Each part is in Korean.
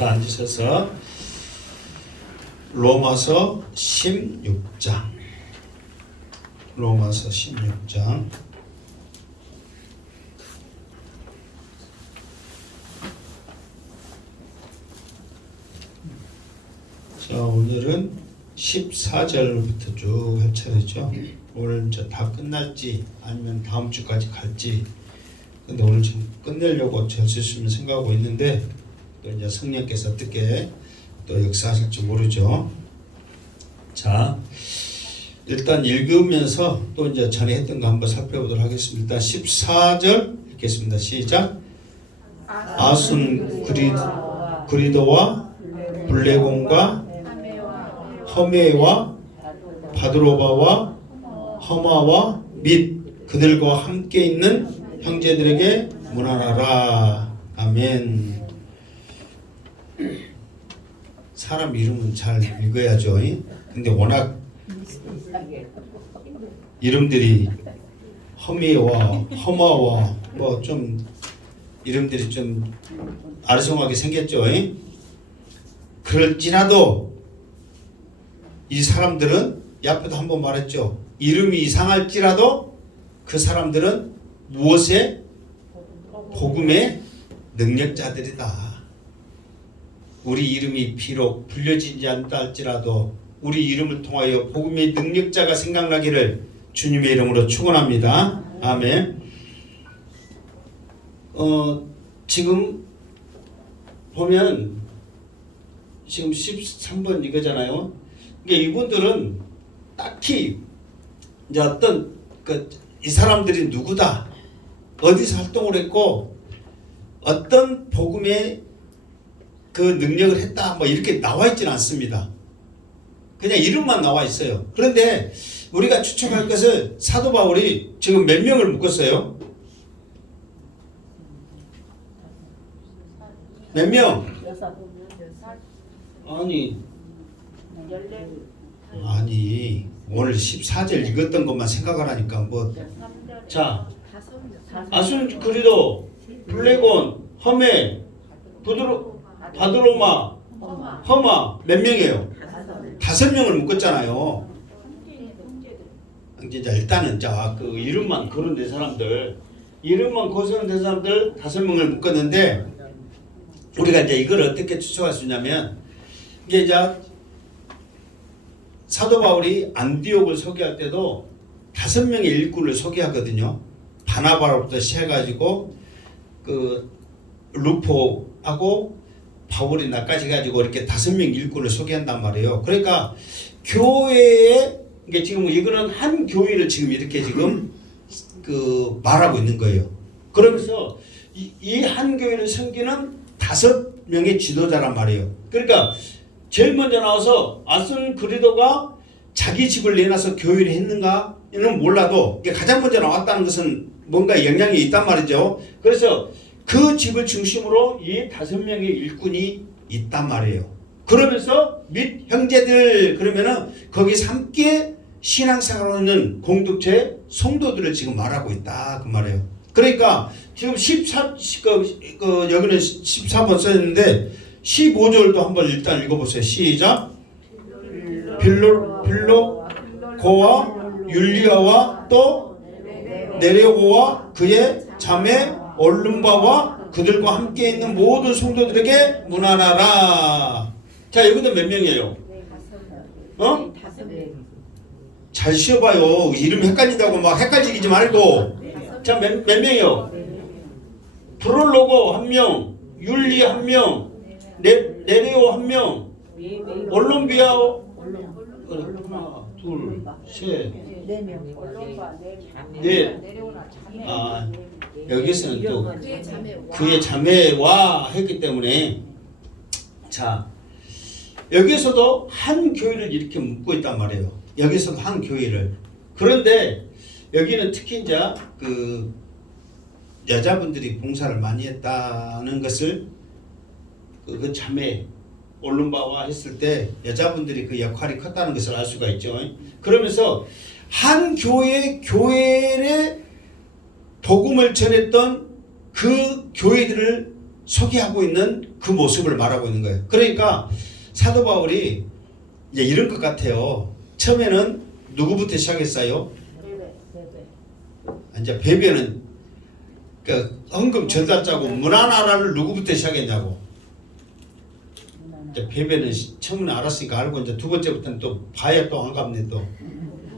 다 앉으셔서 로마서 16장 로마서 16장 자, 오늘은 14절부터 쭉 할 차례죠. 오늘 이제 다 끝날지 아니면 다음 주까지 갈지, 근데 오늘 지금 끝내려고 열심히 생각하고 있는데 또 이제 성령께서 어떻게 또 역사하실지 모르죠. 자, 일단 읽으면서 또 이제 전에 했던 거 한번 살펴보도록 하겠습니다. 일단 14절 읽겠습니다. 시작. 아순 그리도와 블레곤과 허메와 바드로바와 허마와 및 그들과 함께 있는 형제들에게 문안하라. 아멘. 사람 이름은 잘 읽어야죠. 근데 워낙 이름들이 허미와 허마와 뭐 좀 이름들이 좀 아리송하게 생겼죠. 그럴지라도 이 사람들은 앞에도 한번 말했죠. 이름이 이상할지라도 그 사람들은 무엇의 복음의 능력자들이다. 우리 이름이 비록 불려지지 않다 할지라도 우리 이름을 통하여 복음의 능력자가 생각나기를 주님의 이름으로 축원합니다. 아멘. 지금 보면 지금 13번 이거잖아요. 그러니까 이분들은 딱히 이제 어떤 이 사람들이 누구다, 어디서 활동을 했고 어떤 복음의 그 능력을 했다 뭐 이렇게 나와 있지는 않습니다. 그냥 이름만 나와 있어요. 그런데 우리가 추측할 것은 사도 바울이 지금 몇 명을 묶었어요? 몇 명? 아니 오늘 14절 읽었던 것만 생각하라니까 뭐. 자, 아순 그리도 블레곤 허메 바드로마 허마 몇 명이에요? 5명을 묶었잖아요. 이제 일단은 그 이름만 거론된 사람들, 이름만 거론된 사람들 5명을 묶었는데 우리가 이제 이걸 어떻게 추측할 수 있냐면, 이게 이제 사도 바울이 안디옥을 소개할 때도 5명의 일꾼을 소개하거든요. 바나바로부터 시작해가지고 그 루포하고 바울이 나까지 가지고 이렇게 5명 일꾼을 소개한단 말이에요. 그러니까 교회에, 이게 지금 이거는 한 교회를 지금 이렇게 지금 그 말하고 있는 거예요. 그러면서 이 한 교회를 섬기는 5명의 지도자란 말이에요. 그러니까 제일 먼저 나와서 아순 그리도가 자기 집을 내놔서 교회를 했는가는 몰라도 가장 먼저 나왔다는 것은 뭔가 영향이 있단 말이죠. 그래서 그 집을 중심으로 이 5명의 일꾼이 있단 말이에요. 그러면서 및 형제들, 그러면은 거기서 함께 신앙생활을 하는 공동체 성도들을 지금 말하고 있다 그 말이에요. 그러니까 지금 여기는 14번 써있는데 15절도 한번 일단 읽어보세요. 시작. 빌로고와 율리아와 또 네레고와 그의 자매 올lum바와 그들과 함께 있는 모든 성도들에게 문안하라. 자, 여기도 몇 명이에요? 잘 쉬어봐요. 이름 헷갈린다고 막 헷갈리지 말고. 자, 몇 명이요? 프롤로고 1명, 율리 1명, 네레오 1명, 올롬비아 하나, 둘, 셋, 넷. 여기서는 또 그의 자매와 했기 때문에, 자, 여기서도 한 교회를 이렇게 묶고 있단 말이에요. 여기서도 한 교회를. 그런데 여기는 특히 이제 그 여자분들이 봉사를 많이 했다는 것을 그 자매 올lum바와 했을 때 여자분들이 그 역할이 컸다는 것을 알 수가 있죠. 그러면서 한 교회의 복음을 전했던 그 교회들을 소개하고 있는 그 모습을 말하고 있는 거예요. 그러니까 사도 바울이 이제 이런 것 같아요. 처음에는 누구부터 시작했어요? 이제 베베는 그 헌금 전달자고 문화나라를 누구부터 시작했냐고. 이제 베베는 처음에 알았으니까 알고 이제 두 번째부터는 또 봐야 또 안 갑니다. 또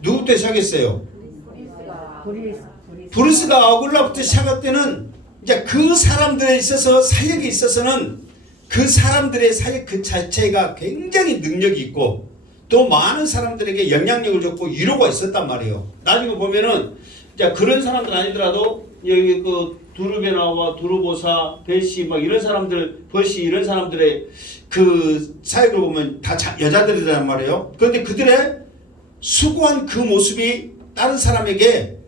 누구부터 시작했어요? 브루스가 아굴라부터 시작할 때는 이제 그 사람들에 있어서 사역에 있어서는 그 사람들의 사역 그 자체가 굉장히 능력이 있고 또 많은 사람들에게 영향력을 줬고 위로가 있었단 말이에요. 나중에 보면은 이제 그런 사람들 아니더라도 여기 그 두르베나와 두르보사, 벨시 막 이런 사람들, 벌시 이런 사람들의 그 사역을 보면 다 여자들이란 말이에요. 그런데 그들의 수고한 그 모습이 다른 사람에게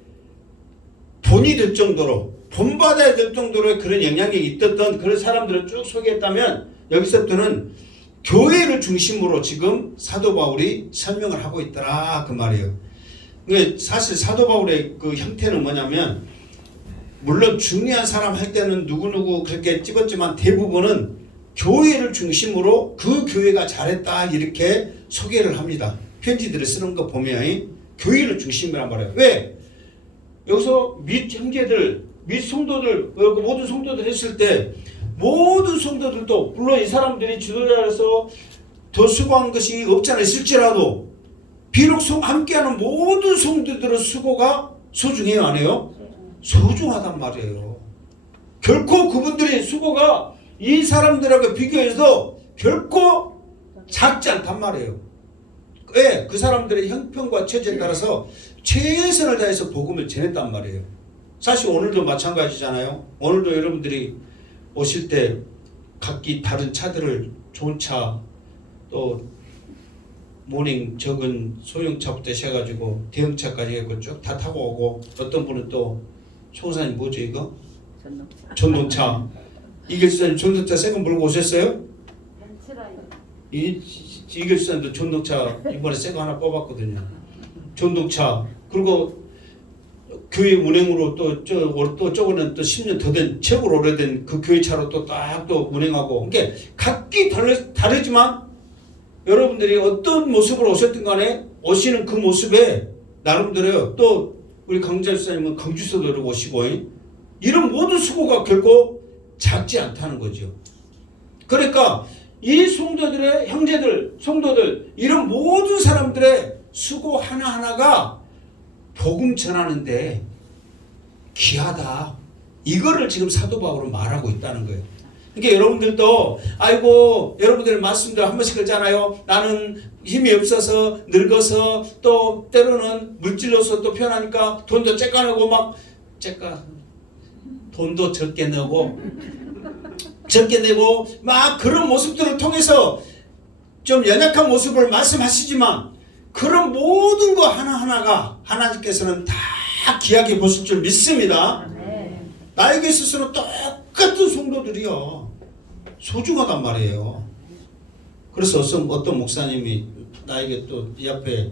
본이 될 정도로 본받아야 될 정도로 그런 영향력이 있었던 그런 사람들을 쭉 소개했다면 여기서부터는 교회를 중심으로 지금 사도 바울이 설명을 하고 있더라 그 말이에요. 사실 사도 바울의 그 형태는 뭐냐면 물론 중요한 사람 할 때는 누구누구 그렇게 찍었지만 대부분은 교회를 중심으로 그 교회가 잘했다 이렇게 소개를 합니다. 편지들을 쓰는 거 보면 교회를 중심이란 말이에요. 왜? 여기서 및 형제들, 및 성도들, 모든 성도들 했을 때 모든 성도들도 물론 이 사람들이 지도자로서 더 수고한 것이 없지 않아 있을지라도 비록 함께하는 모든 성도들의 수고가 소중해요, 안 해요? 소중하단 말이에요. 결코 그분들의 수고가 이 사람들하고 비교해서 결코 작지 않단 말이에요. 왜? 그 사람들의 형편과 처지에 따라서 최선을 다해서 복음을 전했단 말이에요. 사실 오늘도 마찬가지잖아요. 오늘도 여러분들이 오실 때 각기 다른 차들을 좋은 차, 또 모닝 적은 소형차부터 시작해가지고 대형차까지 해고 쭉 다 타고 오고 어떤 분은 또 총사님 뭐죠 이거? 전동차. 이길수사님 전동차 새 거 몰고 오셨어요? 이길수사님도 전동차 이번에 새 거 하나 뽑았거든요. 전동차. 그리고 교회 운행으로 또 저거는 또 10년 더 된 최고로 오래된 그 교회 차로 또 딱 또 운행하고. 그러니까 각기 다르지만 여러분들이 어떤 모습으로 오셨든 간에 오시는 그 모습에 나름대로 또 우리 강자수사님은 강주서도 오시고 이런 모든 수고가 결코 작지 않다는 거죠. 그러니까 이 성도들의 형제들, 성도들 이런 모든 사람들의 수고 하나하나가 복음 전하는데 귀하다. 이거를 지금 사도 바울은 말하고 있다는 거예요. 그러니까 여러분들도 아이고 여러분들 말씀도 한 번씩 그러잖아요. 나는 힘이 없어서 늙어서 또 때로는 물질로서 또 편하니까 돈도 째까내고 막 돈도 적게 내고 막 그런 모습들을 통해서 좀 연약한 모습을 말씀하시지만 그런 모든 거 하나하나가 하나님께서는 다 귀하게 보실 줄 믿습니다. 나에게 있어서는 똑같은 성도들이요. 소중하단 말이에요. 그래서 어떤 목사님이 나에게 또 이 앞에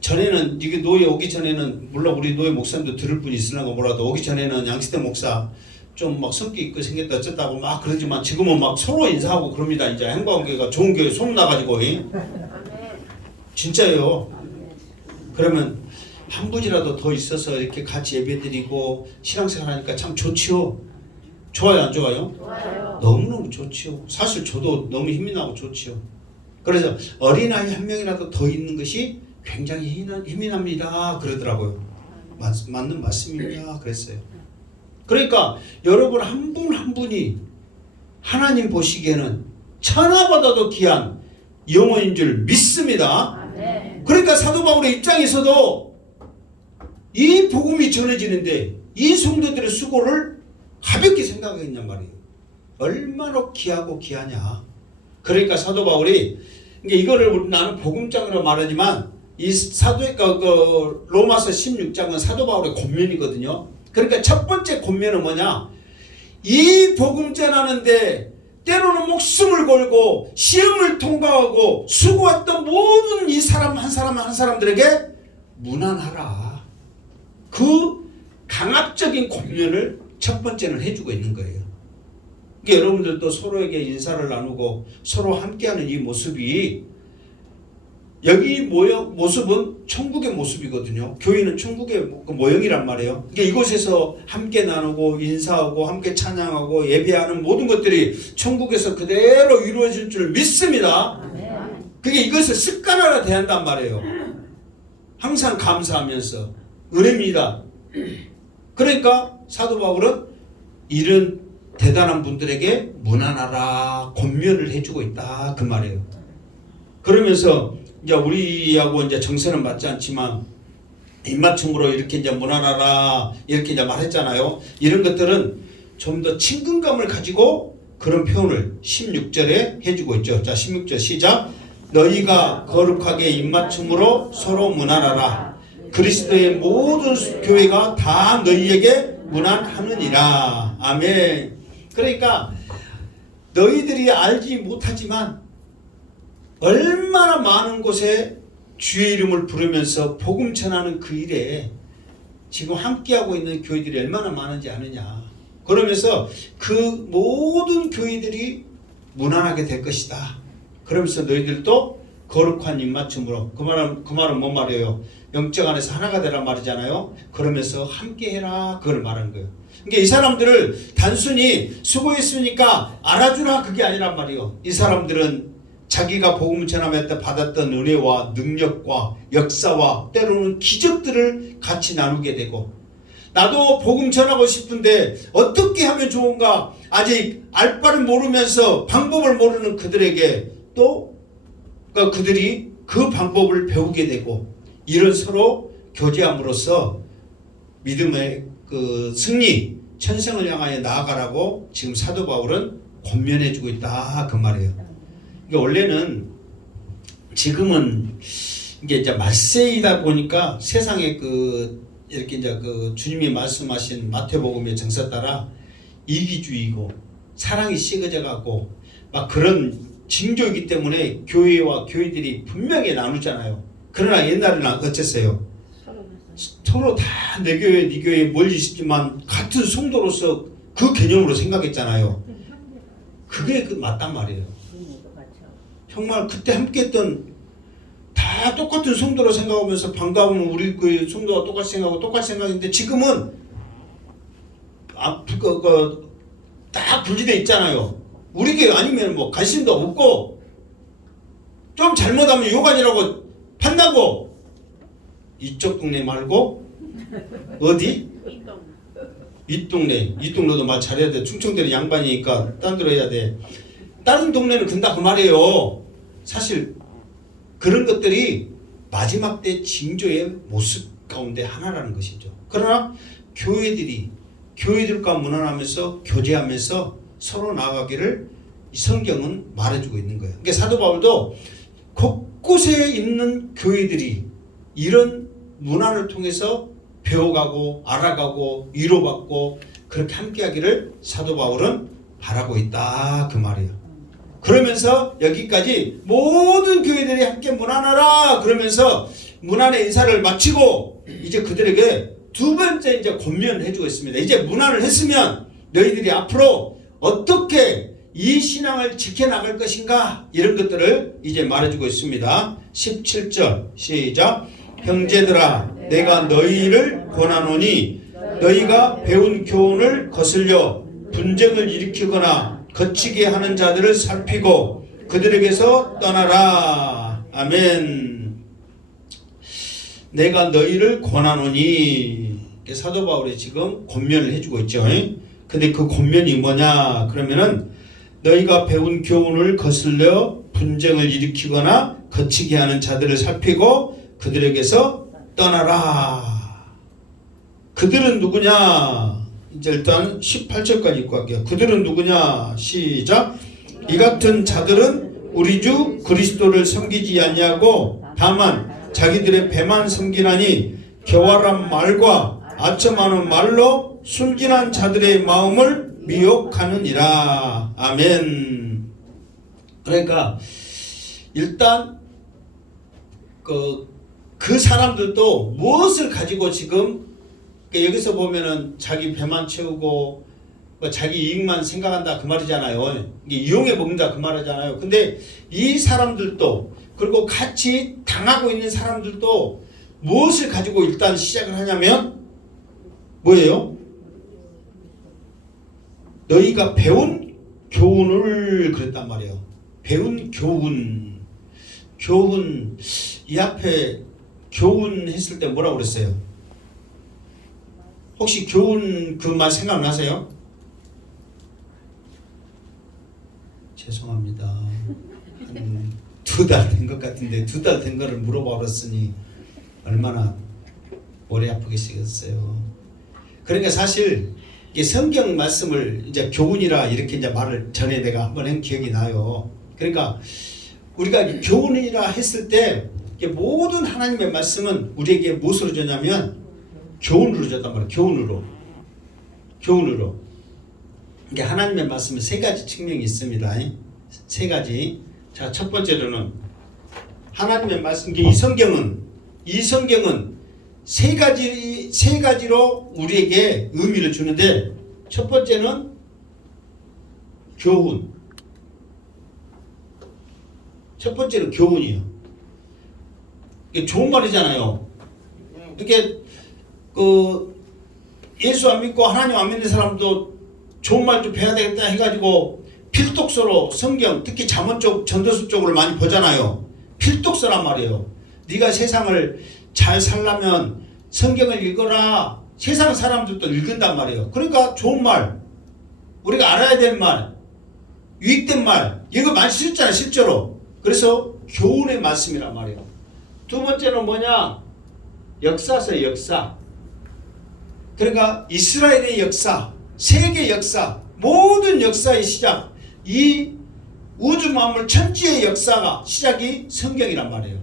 전에는 이게 노예 오기 전에는 물론 우리 노예 목사님도 들을 분이 있으려고 몰라도 오기 전에는 양시대 목사 좀 막 성격 있고 생겼다 어쨌다고 막 그러지만 지금은 막 서로 인사하고 그럽니다. 이제 행방교회가 좋은 교회 소문나가지고 진짜요. 그러면 한 분이라도 더 있어서 이렇게 같이 예배드리고 신앙생활 하니까 참 좋지요. 좋아요, 안 좋아요? 좋아요. 너무너무 좋지요. 사실 저도 너무 힘이 나고 좋지요. 그래서 어린아이 한 명이라도 더 있는 것이 굉장히 힘이 납니다. 그러더라고요. 맞는 말씀입니다. 그랬어요. 그러니까 여러분 한 분 한 분이 하나님 보시기에는 천하보다도 귀한 영혼인 줄 믿습니다. 그러니까 사도 바울의 입장에서도 이 복음이 전해지는데 이 성도들의 수고를 가볍게 생각하겠냔 말이에요. 얼마나 귀하고 귀하냐. 그러니까 사도 바울이 이거를 나는 복음장으로 말하지만 이 그 로마서 16장은 사도 바울의 권면이거든요. 그러니까 첫 번째 권면은 뭐냐? 이 복음 전하는데 때로는 목숨을 걸고 시험을 통과하고 수고했던 모든 이 사람 한 사람들에게 무난하라. 그 강압적인 권면을 첫 번째는 해주고 있는 거예요. 그러니까 여러분들도 서로에게 인사를 나누고 서로 함께하는 이 모습이 여기 모습은 천국의 모습이거든요. 교회는 천국의 모형이란 말이에요. 그러니까 이곳에서 함께 나누고 인사하고 함께 찬양하고 예배하는 모든 것들이 천국에서 그대로 이루어질 줄 믿습니다. 그게 이것을 습관화가 돼야 한단 말이에요. 항상 감사하면서 은혜입니다. 그러니까 사도 바울은 이런 대단한 분들에게 무난하라 권면을 해주고 있다 그 말이에요. 그러면서 이제 우리하고 이제 정세는 맞지 않지만 입맞춤으로 이렇게 이제 무난하라 이렇게 이제 말했잖아요. 이런 것들은 좀 더 친근감을 가지고 그런 표현을 16절에 해주고 있죠. 자, 16절 시작. 너희가 거룩하게 입맞춤으로 서로 무난하라. 그리스도의 모든 교회가 다 너희에게 무난하느니라. 아멘. 그러니까 너희들이 알지 못하지만 얼마나 많은 곳에 주의 이름을 부르면서 복음 전하는 그 일에 지금 함께하고 있는 교회들이 얼마나 많은지 아느냐. 그러면서 그 모든 교회들이 무난하게 될 것이다. 그러면서 너희들도 거룩한 입맞춤으로 그 말은 뭔 말이에요? 영적 안에서 하나가 되란 말이잖아요. 그러면서 함께해라 그걸 말하는 거예요. 그러니까 이 사람들을 단순히 수고했으니까 알아주라 그게 아니란 말이에요. 이 사람들은 자기가 복음 전함에 받았던 은혜와 능력과 역사와 때로는 기적들을 같이 나누게 되고 나도 복음 전하고 싶은데 어떻게 하면 좋은가 아직 알 바를 모르면서 방법을 모르는 그들에게 또 그들이 그 방법을 배우게 되고 이런 서로 교제함으로써 믿음의 그 승리 천성을 향하여 나아가라고 지금 사도 바울은 권면해주고 있다 그 말이에요. 그러니까 원래는 지금은 이게 말세이다 보니까 세상에 이렇게 이제 주님이 말씀하신 마태복음의 정서 따라 이기주의고 사랑이 식어져 가고 막 그런 징조이기 때문에 교회와 교회들이 분명히 나누잖아요. 그러나 옛날에는 어땠어요? 서로 다 내 교회 네 교회에 몰리시지만 같은 성도로서 그 개념으로 생각했잖아요. 그게 맞단 말이에요. 정말 그때 함께했던 다 똑같은 성도로 생각하면서 반가우면 우리 그 성도가 똑같이 생각하고 똑같이 생각했는데 지금은 딱 분리돼 있잖아요. 우리 교회 아니면 뭐 관심도 없고 좀 잘못하면 욕아니라고 판다고. 이쪽 동네 말고 어디? 이 동네도 말 잘해야 돼. 충청도는 양반이니까 딴 데로 해야 돼. 다른 동네는 근다 그 말이에요. 사실 그런 것들이 마지막 때 징조의 모습 가운데 하나라는 것이죠. 그러나 교회들과 무난하면서 교제하면서 서로 나아가기를 이 성경은 말해주고 있는 거예요. 그러니까 사도 바울도 곳곳에 있는 교회들이 이런 문화를 통해서 배워가고 알아가고 위로받고 그렇게 함께하기를 사도 바울은 바라고 있다 그 말이에요. 그러면서 여기까지 모든 교회들이 함께 무난하라 그러면서 무난의 인사를 마치고 이제 그들에게 두 번째 이제 권면을 해주고 있습니다. 이제 무난을 했으면 너희들이 앞으로 어떻게 이 신앙을 지켜나갈 것인가 이런 것들을 이제 말해주고 있습니다. 17절 시작. 형제들아 내가 너희를 권하노니 너희가 배운 교훈을 거슬려 분쟁을 일으키거나 거치게 하는 자들을 살피고 그들에게서 떠나라. 아멘. 내가 너희를 권하노니 사도 바울이 지금 권면을 해주고 있죠. 근데 그 권면이 뭐냐 그러면은 너희가 배운 교훈을 거슬려 분쟁을 일으키거나 거치게 하는 자들을 살피고 그들에게서 떠나라. 그들은 누구냐? 이제 일단 18절까지 읽고 갈게요. 그들은 누구냐? 시작. 이 같은 자들은 우리 주 그리스도를 섬기지 아니하고 다만 자기들의 배만 섬기나니 교활한 말과 아첨하는 말로 순진한 자들의 마음을 미혹하느니라. 아멘. 그러니까 일단 그 사람들도 무엇을 가지고 지금 여기서 보면은 자기 배만 채우고 뭐 자기 이익만 생각한다 그 말이잖아요. 이게 이용해 먹는다 그 말이잖아요. 근데 이 사람들도 그리고 같이 당하고 있는 사람들도 무엇을 가지고 일단 시작을 하냐면 뭐예요? 너희가 배운 교훈을 그랬단 말이에요. 배운 교훈. 이 앞에 교훈 했을 때 뭐라고 그랬어요? 혹시 교훈 그 말 생각나세요? 죄송합니다. 한 2달 된 것 같은데 2달 된 거를 물어봐 버렸으니 얼마나 머리 아프겠어요. 그러니까 사실 이게 성경 말씀을 이제 교훈이라 이렇게 이제 말을 전에 내가 한번 한 기억이 나요. 그러니까 우리가 교훈이라 했을 때 모든 하나님의 말씀은 우리에게 무엇으로 줬냐면 교훈으로 줬단 말이에요. 교훈으로. 이게 하나님의 말씀은 3가지 측면이 있습니다. 3가지. 자, 첫 번째로는 하나님의 말씀, 이 성경은 3가지로 우리에게 의미를 주는데 첫 번째는 교훈. 첫 번째는 교훈이에요. 이게 좋은 말이잖아요. 이게 예수 안 믿고 하나님 안 믿는 사람도 좋은 말 좀 배워야 되겠다 해가지고 필독서로 성경, 특히 잠언 쪽, 전도서 쪽을 많이 보잖아요. 필독서란 말이에요. 네가 세상을 잘 살려면 성경을 읽어라. 세상 사람들도 읽는단 말이에요. 그러니까 좋은 말, 우리가 알아야 될 말, 유익된 말, 이거 많이 쓰셨잖아요, 실제로. 그래서 교훈의 말씀이란 말이에요. 두 번째는 뭐냐? 역사서, 역사. 그러니까 이스라엘의 역사, 세계 역사, 모든 역사의 시작, 이 우주 만물 천지의 역사가 시작이 성경이란 말이에요.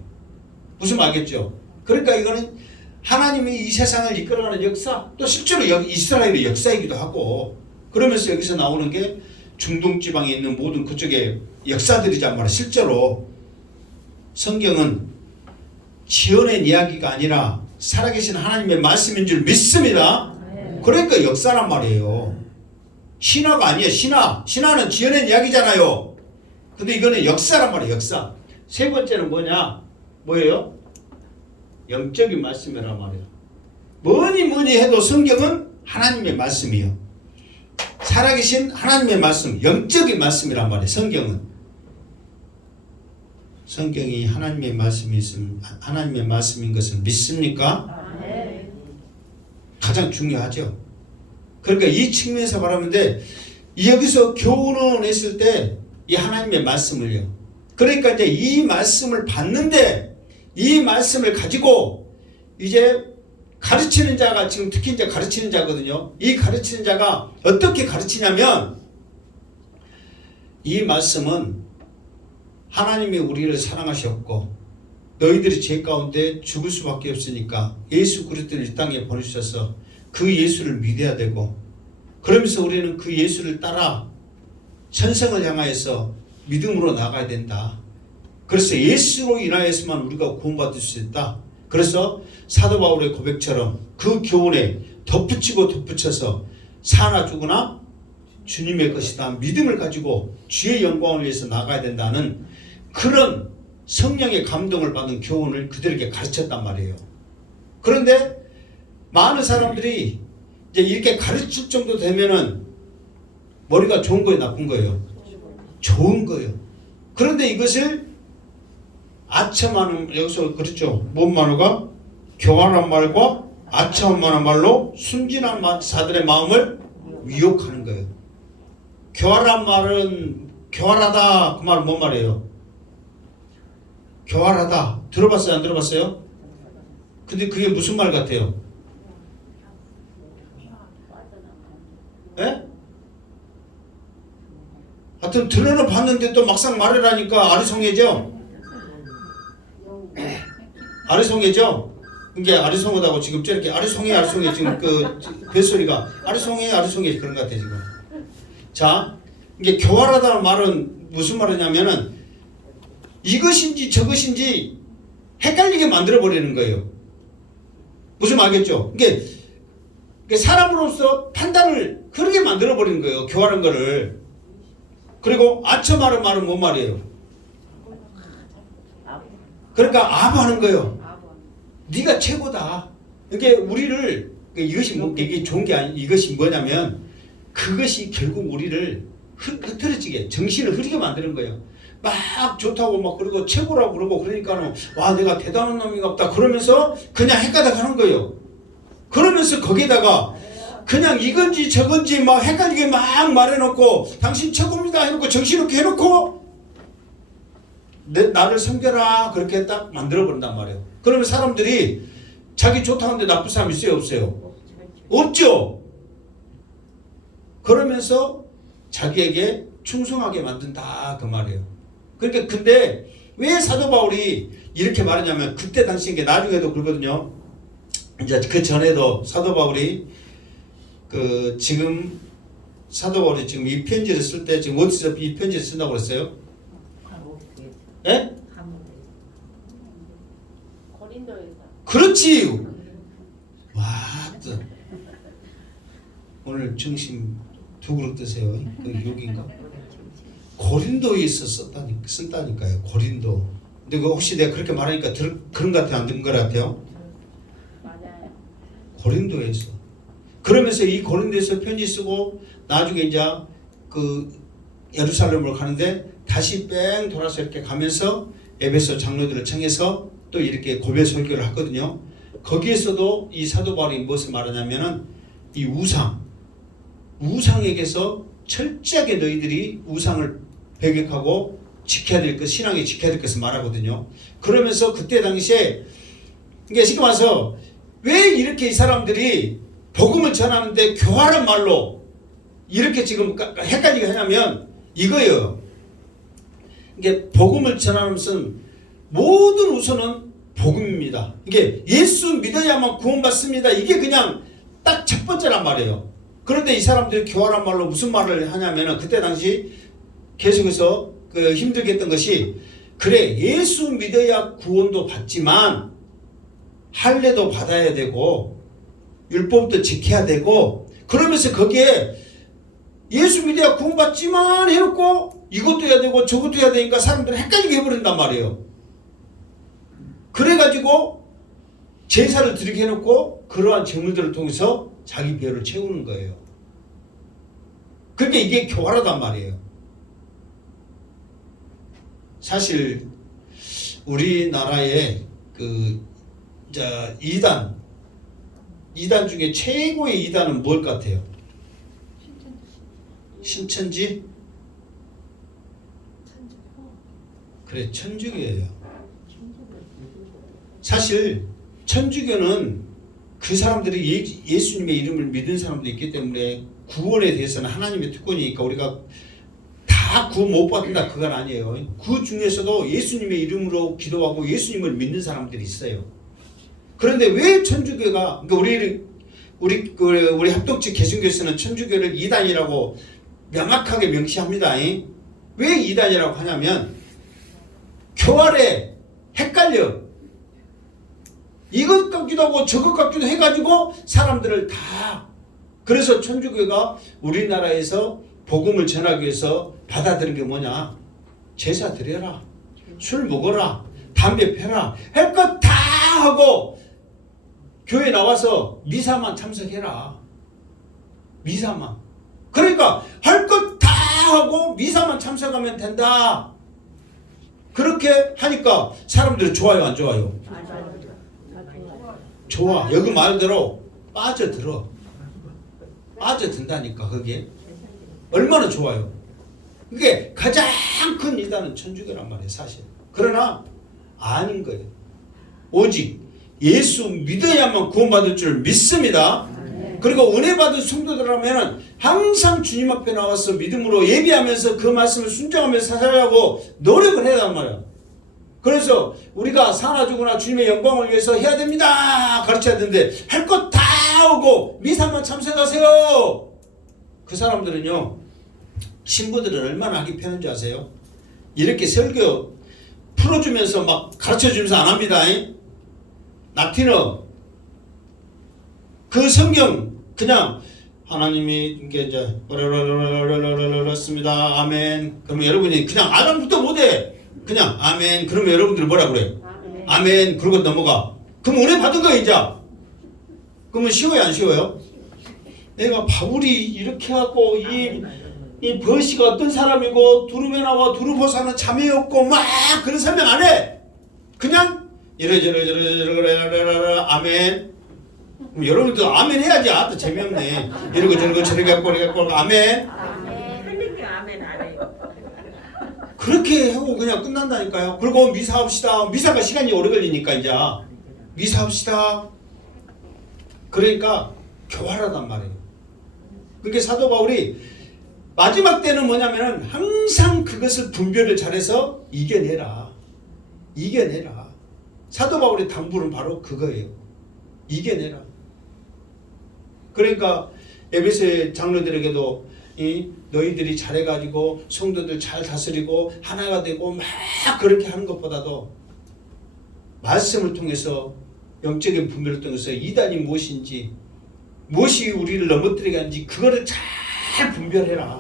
무슨 말겠죠? 그러니까 이거는 하나님이 이 세상을 이끌어가는 역사, 또 실제로 이스라엘의 역사이기도 하고, 그러면서 여기서 나오는 게 중동 지방에 있는 모든 그쪽의 역사들이란 말이에요. 실제로 성경은 지어낸 이야기가 아니라 살아계신 하나님의 말씀인 줄 믿습니다. 그러니까 역사란 말이에요. 신화가 아니에요. 신화는 지어낸 이야기잖아요. 근데 이거는 역사란 말이에요. 역사. 세 번째는 뭐예요? 영적인 말씀이란 말이에요. 뭐니 해도 성경은 하나님의 말씀이에요. 살아계신 하나님의 말씀, 영적인 말씀이란 말이에요. 성경이 하나님의 말씀인 것을 믿습니까? 가장 중요하죠. 그러니까 이 측면에서 말하는데 여기서 교훈을 했을 때 이 하나님의 말씀을요. 그러니까 이제 이 말씀을 받는데 이 말씀을 가지고 이제 가르치는 자가 지금 특히 이제 가르치는 자거든요. 이 가르치는 자가 어떻게 가르치냐면 이 말씀은 하나님이 우리를 사랑하셨고 너희들이 죄 가운데 죽을 수밖에 없으니까 예수 그리스도를 이 땅에 보내주셔서 그 예수를 믿어야 되고 그러면서 우리는 그 예수를 따라 천성을 향하여서 믿음으로 나가야 된다. 그래서 예수로 인하여서만 우리가 구원받을 수 있다. 그래서 사도 바울의 고백처럼 그 교훈에 덧붙여서 사나 죽으나 주님의 것이다. 믿음을 가지고 주의 영광을 위해서 나가야 된다는 그런 성령의 감동을 받은 교훈을 그들에게 가르쳤단 말이에요. 그런데 많은 사람들이 이제 이렇게 가르칠 정도 되면은 머리가 좋은 거예요, 나쁜 거예요? 좋은 거예요. 그런데 이것을 아첨하는, 여기서 그렇죠. 뭔 말과? 교활한 말과 아첨하는 말로 순진한 자들의 마음을 위혹하는 거예요. 교활한 말은, 교활하다, 그 말은 뭔 말이에요? 교활하다. 들어봤어요? 안 들어봤어요? 근데 그게 무슨 말 같아요? 예? 하여튼 들어는 봤는데 또 막상 말을 하니까 아리송해져. 아리송해져. 이게 아리송하다고 지금 저렇게 아리송해 지금 그 뱃소리가 아리송해 그런 것 같아 지금. 자, 이게 교활하다는 말은 무슨 말이냐면은 이것인지 저것인지 헷갈리게 만들어 버리는 거예요. 무슨 말겠죠? 이게 그러니까 사람으로서 판단을 그렇게 만들어버리는 거예요. 교활한 거를. 그리고 아첨하는 말은 뭔 말이에요? 그러니까 아부하는 거예요. 네가 최고다. 이게 우리를 이것이 뭐 이게 좋은 게 아니 이것이 뭐냐면 그것이 결국 우리를 흐트러지게 정신을 흐리게 만드는 거예요. 막 좋다고 막 그러고 최고라고 그러고 그러니까는 와 내가 대단한 놈인가 보다 그러면서 그냥 헷갈려 가는 거예요. 그러면서 거기다가 그냥 이건지 저건지 막 헷갈리게 막 말해놓고 당신 최고입니다 해놓고 정신없게 해놓고 나를 섬겨라 그렇게 딱 만들어버린단 말이에요. 그러면 사람들이 자기 좋다는데 나쁜 사람 있어요 없어요? 없죠. 그러면서 자기에게 충성하게 만든다 그 말이에요. 그러니까 근데 왜 사도 바울이 이렇게 말하냐면 그때 당시에 나중에도 그러거든요. 이제 그 전에도 사도 바울이 그 지금 사도 바울이 지금 이 편지를 쓸 때 지금 어디서 이 편지를 쓴다고 그랬어요? 예? 고린도에서. 그렇지. 와, 또 오늘 점심 두 그릇 드세요. 그 욕인가? 고린도에서 썼다니까요. 고린도. 근데 혹시 내가 그렇게 말하니까 그런 것 같아요? 안 든 것 같아요? 맞아요. 고린도에서. 그러면서 이 고린도에서 편지 쓰고 나중에 이제 그 예루살렘으로 가는데 다시 뺑 돌아서 이렇게 가면서 에베소 장로들을 청해서 또 이렇게 고별 설교를 하거든요. 거기에서도 이 사도 바울이 무엇을 말하냐면은 이 우상에게서 철저하게 너희들이 우상을 배격하고 지켜야 될 것, 신앙에 지켜야 될 것을 말하거든요. 그러면서 그때 당시에 이게 쉽게 말해서 왜 이렇게 이 사람들이 복음을 전하는데 교활한 말로 이렇게 지금 헷갈리게 하냐면 이거예요. 이게 복음을 전하는 것은 모든 우선은 복음입니다. 이게 예수 믿어야만 구원받습니다. 이게 그냥 딱 첫 번째란 말이에요. 그런데 이 사람들이 교활한 말로 무슨 말을 하냐면은 그때 당시 계속해서 그 힘들게 했던 것이 그래 예수 믿어야 구원도 받지만 할례도 받아야 되고 율법도 지켜야 되고 그러면서 거기에 예수 믿어야 구원받지만 해놓고 이것도 해야 되고 저것도 해야 되니까 사람들이 헷갈리게 해버린단 말이에요. 그래가지고 제사를 드리게 해놓고 그러한 제물들을 통해서 자기 배를 채우는 거예요. 그러니까 이게 교활하단 말이에요. 사실 우리나라의 그 이단 중에 최고의 이단은 뭘 같아요? 신천지? 그래 천주교예요. 사실 천주교는 그 사람들이 예수님의 이름을 믿은 사람도 있기 때문에 구원에 대해서는 하나님의 특권이니까 우리가 다 구원 못 받는다 그건 아니에요. 그 중에서도 예수님의 이름으로 기도하고 예수님을 믿는 사람들이 있어요. 그런데 왜 천주교가 그러니까 우리 합독지 개신교에서는 천주교를 이단이라고 명확하게 명시합니다. 왜 이단이라고 하냐면 교활에 헷갈려. 이것 같기도 하고 저것 같기도 해가지고 사람들을 다 그래서 천주교가 우리나라에서 복음을 전하기 위해서 받아들인 게 뭐냐? 제사 드려라, 술 먹어라, 담배 펴라, 할 것 다 하고 교회 나와서 미사만 참석해라. 미사만. 그러니까 할 것 다 하고 미사만 참석하면 된다. 그렇게 하니까 사람들이 좋아요, 안 좋아요? 좋아. 여기 말대로 빠져들어. 빠져든다니까 거기에. 얼마나 좋아요. 그게 가장 큰 이단은 천주교란 말이에요 사실. 그러나 아닌 거예요. 오직 예수 믿어야만 구원받을 줄 믿습니다. 그리고 은혜 받은 성도들이라면 항상 주님 앞에 나와서 믿음으로 예비하면서 그 말씀을 순종하면서 살아가고 노력을 해야 한단 말이에요. 그래서 우리가 사나 죽으나 주님의 영광을 위해서 해야 됩니다 가르쳐야 되는데 할 것 다 하고 미사만 참석하세요. 그 사람들은요 신부들은 얼마나 하기 편한 줄 아세요? 이렇게 설교 풀어주면서 막 가르쳐주면서 안 합니다. 낙티너 그 성경 그냥 하나님이 이제 습니다 아멘. 그러면 여러분이 그냥 아멘부터 못해. 그냥 아멘. 그러면 여러분들이 뭐라 그래? 아멘. 그러고 넘어가. 그럼 은혜 받은 거야 이제. 그러면 쉬워요 안 쉬워요? 내가 바울이 이렇게 하고 이 버시가 어떤 사람이고 두루베나와 두루보사는 자매였고 막 그런 설명 안 해. 그냥 이러저러 아멘. 그럼 여러분도 아멘 해야지. 또 재미없네. 이러고 저러고 저러고 갖고 아멘. 하는 게 아멘 안 해요. 그렇게 하고 그냥 끝난다니까요. 그리고 미사합시다. 미사가 시간이 오래 걸리니까 이제 미사합시다. 그러니까 교활하단 말이에요. 그러니까 사도 바울이 마지막 때는 뭐냐면은 항상 그것을 분별을 잘해서 이겨내라. 사도 바울의 당부는 바로 그거예요. 이겨내라. 그러니까 에베소의 장로들에게도 너희들이 잘해가지고 성도들 잘 다스리고 하나가 되고 막 그렇게 하는 것보다도 말씀을 통해서 영적인 분별을 통해서 이단이 무엇인지 무엇이 우리를 넘어뜨리게 하는지 그거를 잘 분별해라.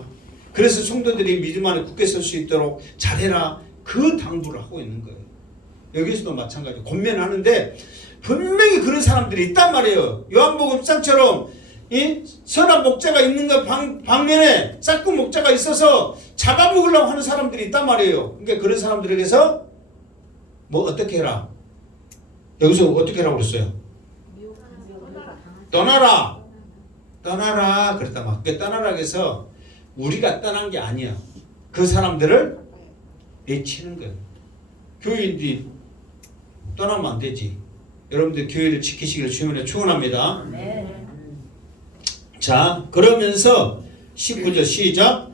그래서 성도들이 믿음 안에 굳게 설 수 있도록 잘해라. 그 당부를 하고 있는 거예요. 여기서도 마찬가지로 권면하는데 분명히 그런 사람들이 있단 말이에요. 요한복음 4장처럼 이 선한 목자가 있는 것 방면에 짝꿍 목자가 있어서 잡아먹으려고 하는 사람들이 있단 말이에요. 그러니까 그런 사람들에게서 뭐 어떻게 해라. 여기서 어떻게 하라고 그랬어요? 떠나라. 그랬다 막. 떠나라 해서 우리가 떠난 게 아니야. 그 사람들을 내치는 거예요. 교인들이 떠나면 안 되지. 여러분들 교회를 지키시기를 주님으로 축원합니다. 자, 그러면서 19절 시작.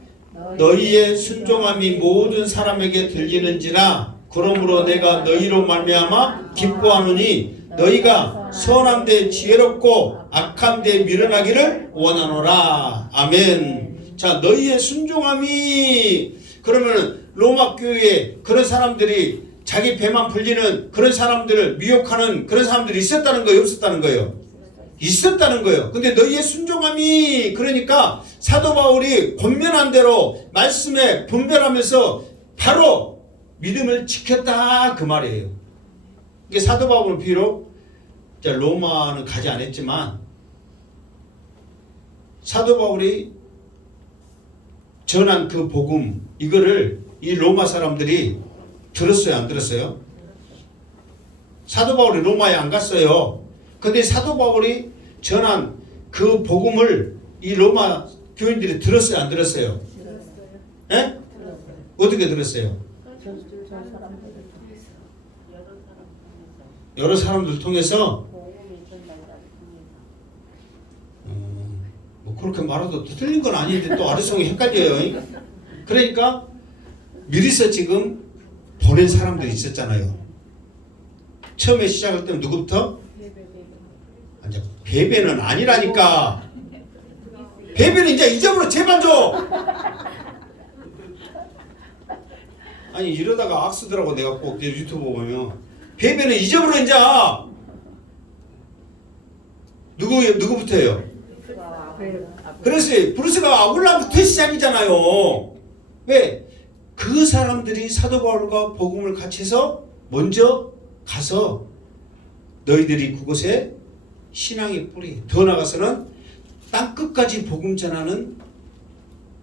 너희의 순종함이 모든 사람에게 들리는지라. 그러므로 내가 너희로 말미암아 기뻐하노니 너희가 선함되 지혜롭고 악함되 미련하기를 원하노라. 아멘. 자, 너희의 순종함이 그러면 로마 교회에 그런 사람들이 자기 배만 불리는 그런 사람들을 미혹하는 그런 사람들이 있었다는 거예요, 없었다는 거예요? 있었다는 거예요. 근데 너희의 순종함이 그러니까 사도 바울이 권면한 대로 말씀에 분별하면서 바로 믿음을 지켰다 그 말이에요. 이게 사도 바울은 비록 로마는 가지 않았지만 사도 바울이 전한 그 복음 이거를 이 로마 사람들이 들었어요, 안 들었어요? 사도 바울이 로마에 안 갔어요. 근데 사도 바울이 전한 그 복음을 이 로마 교인들이 들었어요, 안 들었어요? 예? 어떻게 들었어요? 여러 사람들 통해서 뭐 그렇게 말해도 틀린 건 아닌데 또 아리송이 헷갈려요. 그러니까 미리서 지금 보낸 사람들이 있었잖아요. 처음에 시작할 때는 누구부터? 이제 베베는 아니라니까. 베베는 이제 잊어버려. 제발 줘. 아니 이러다가 악수더라고. 내가 꼭 내 유튜브 보면 베베는 잊어버려. 이제 누구부터예요? 그래서 브루스가 아굴라부터 시작이잖아요. 왜? 그 사람들이 사도 바울과 복음을 같이 해서 먼저 가서 너희들이 그곳에 신앙의 뿌리, 더 나아가서는 땅끝까지 복음 전하는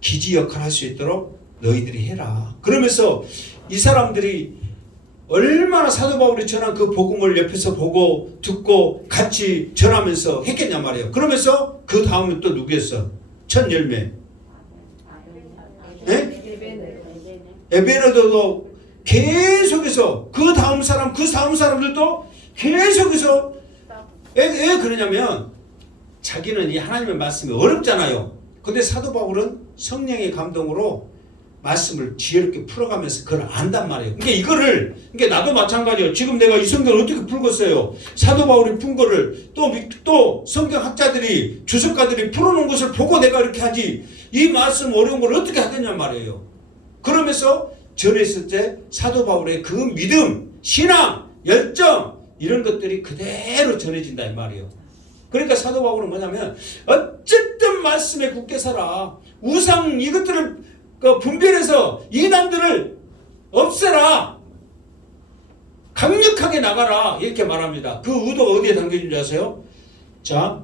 기지 역할을 할 수 있도록 너희들이 해라. 그러면서 이 사람들이 얼마나 사도 바울이 전한 그 복음을 옆에서 보고 듣고 같이 전하면서 했겠냐 말이에요. 그러면서 그 다음은 또 누구였어? 첫 열매. 네? 에베네도도 계속해서 그 다음 사람들도 계속해서 왜 그러냐면 자기는 이 하나님의 말씀이 어렵잖아요. 근데 사도 바울은 성령의 감동으로 말씀을 지혜롭게 풀어가면서 그걸 안단 말이에요. 그러니까 나도 마찬가지예요. 지금 내가 이 성경을 어떻게 풀겠어요? 사도 바울이 푼 거를 또 성경학자들이 주석가들이 풀어놓은 것을 보고 내가 이렇게 하지 이 말씀 어려운 걸 어떻게 하겠냔 말이에요. 그러면서 전했을 때 사도 바울의 그 믿음, 신앙, 열정 이런 것들이 그대로 전해진다 이 말이에요. 그러니까 사도 바울은 뭐냐면 어쨌든 말씀에 굳게 살아. 우상 이것들을 분별해서 이단들을 없애라. 강력하게 나가라. 이렇게 말합니다. 그 의도가 어디에 담겨진 줄 아세요? 자,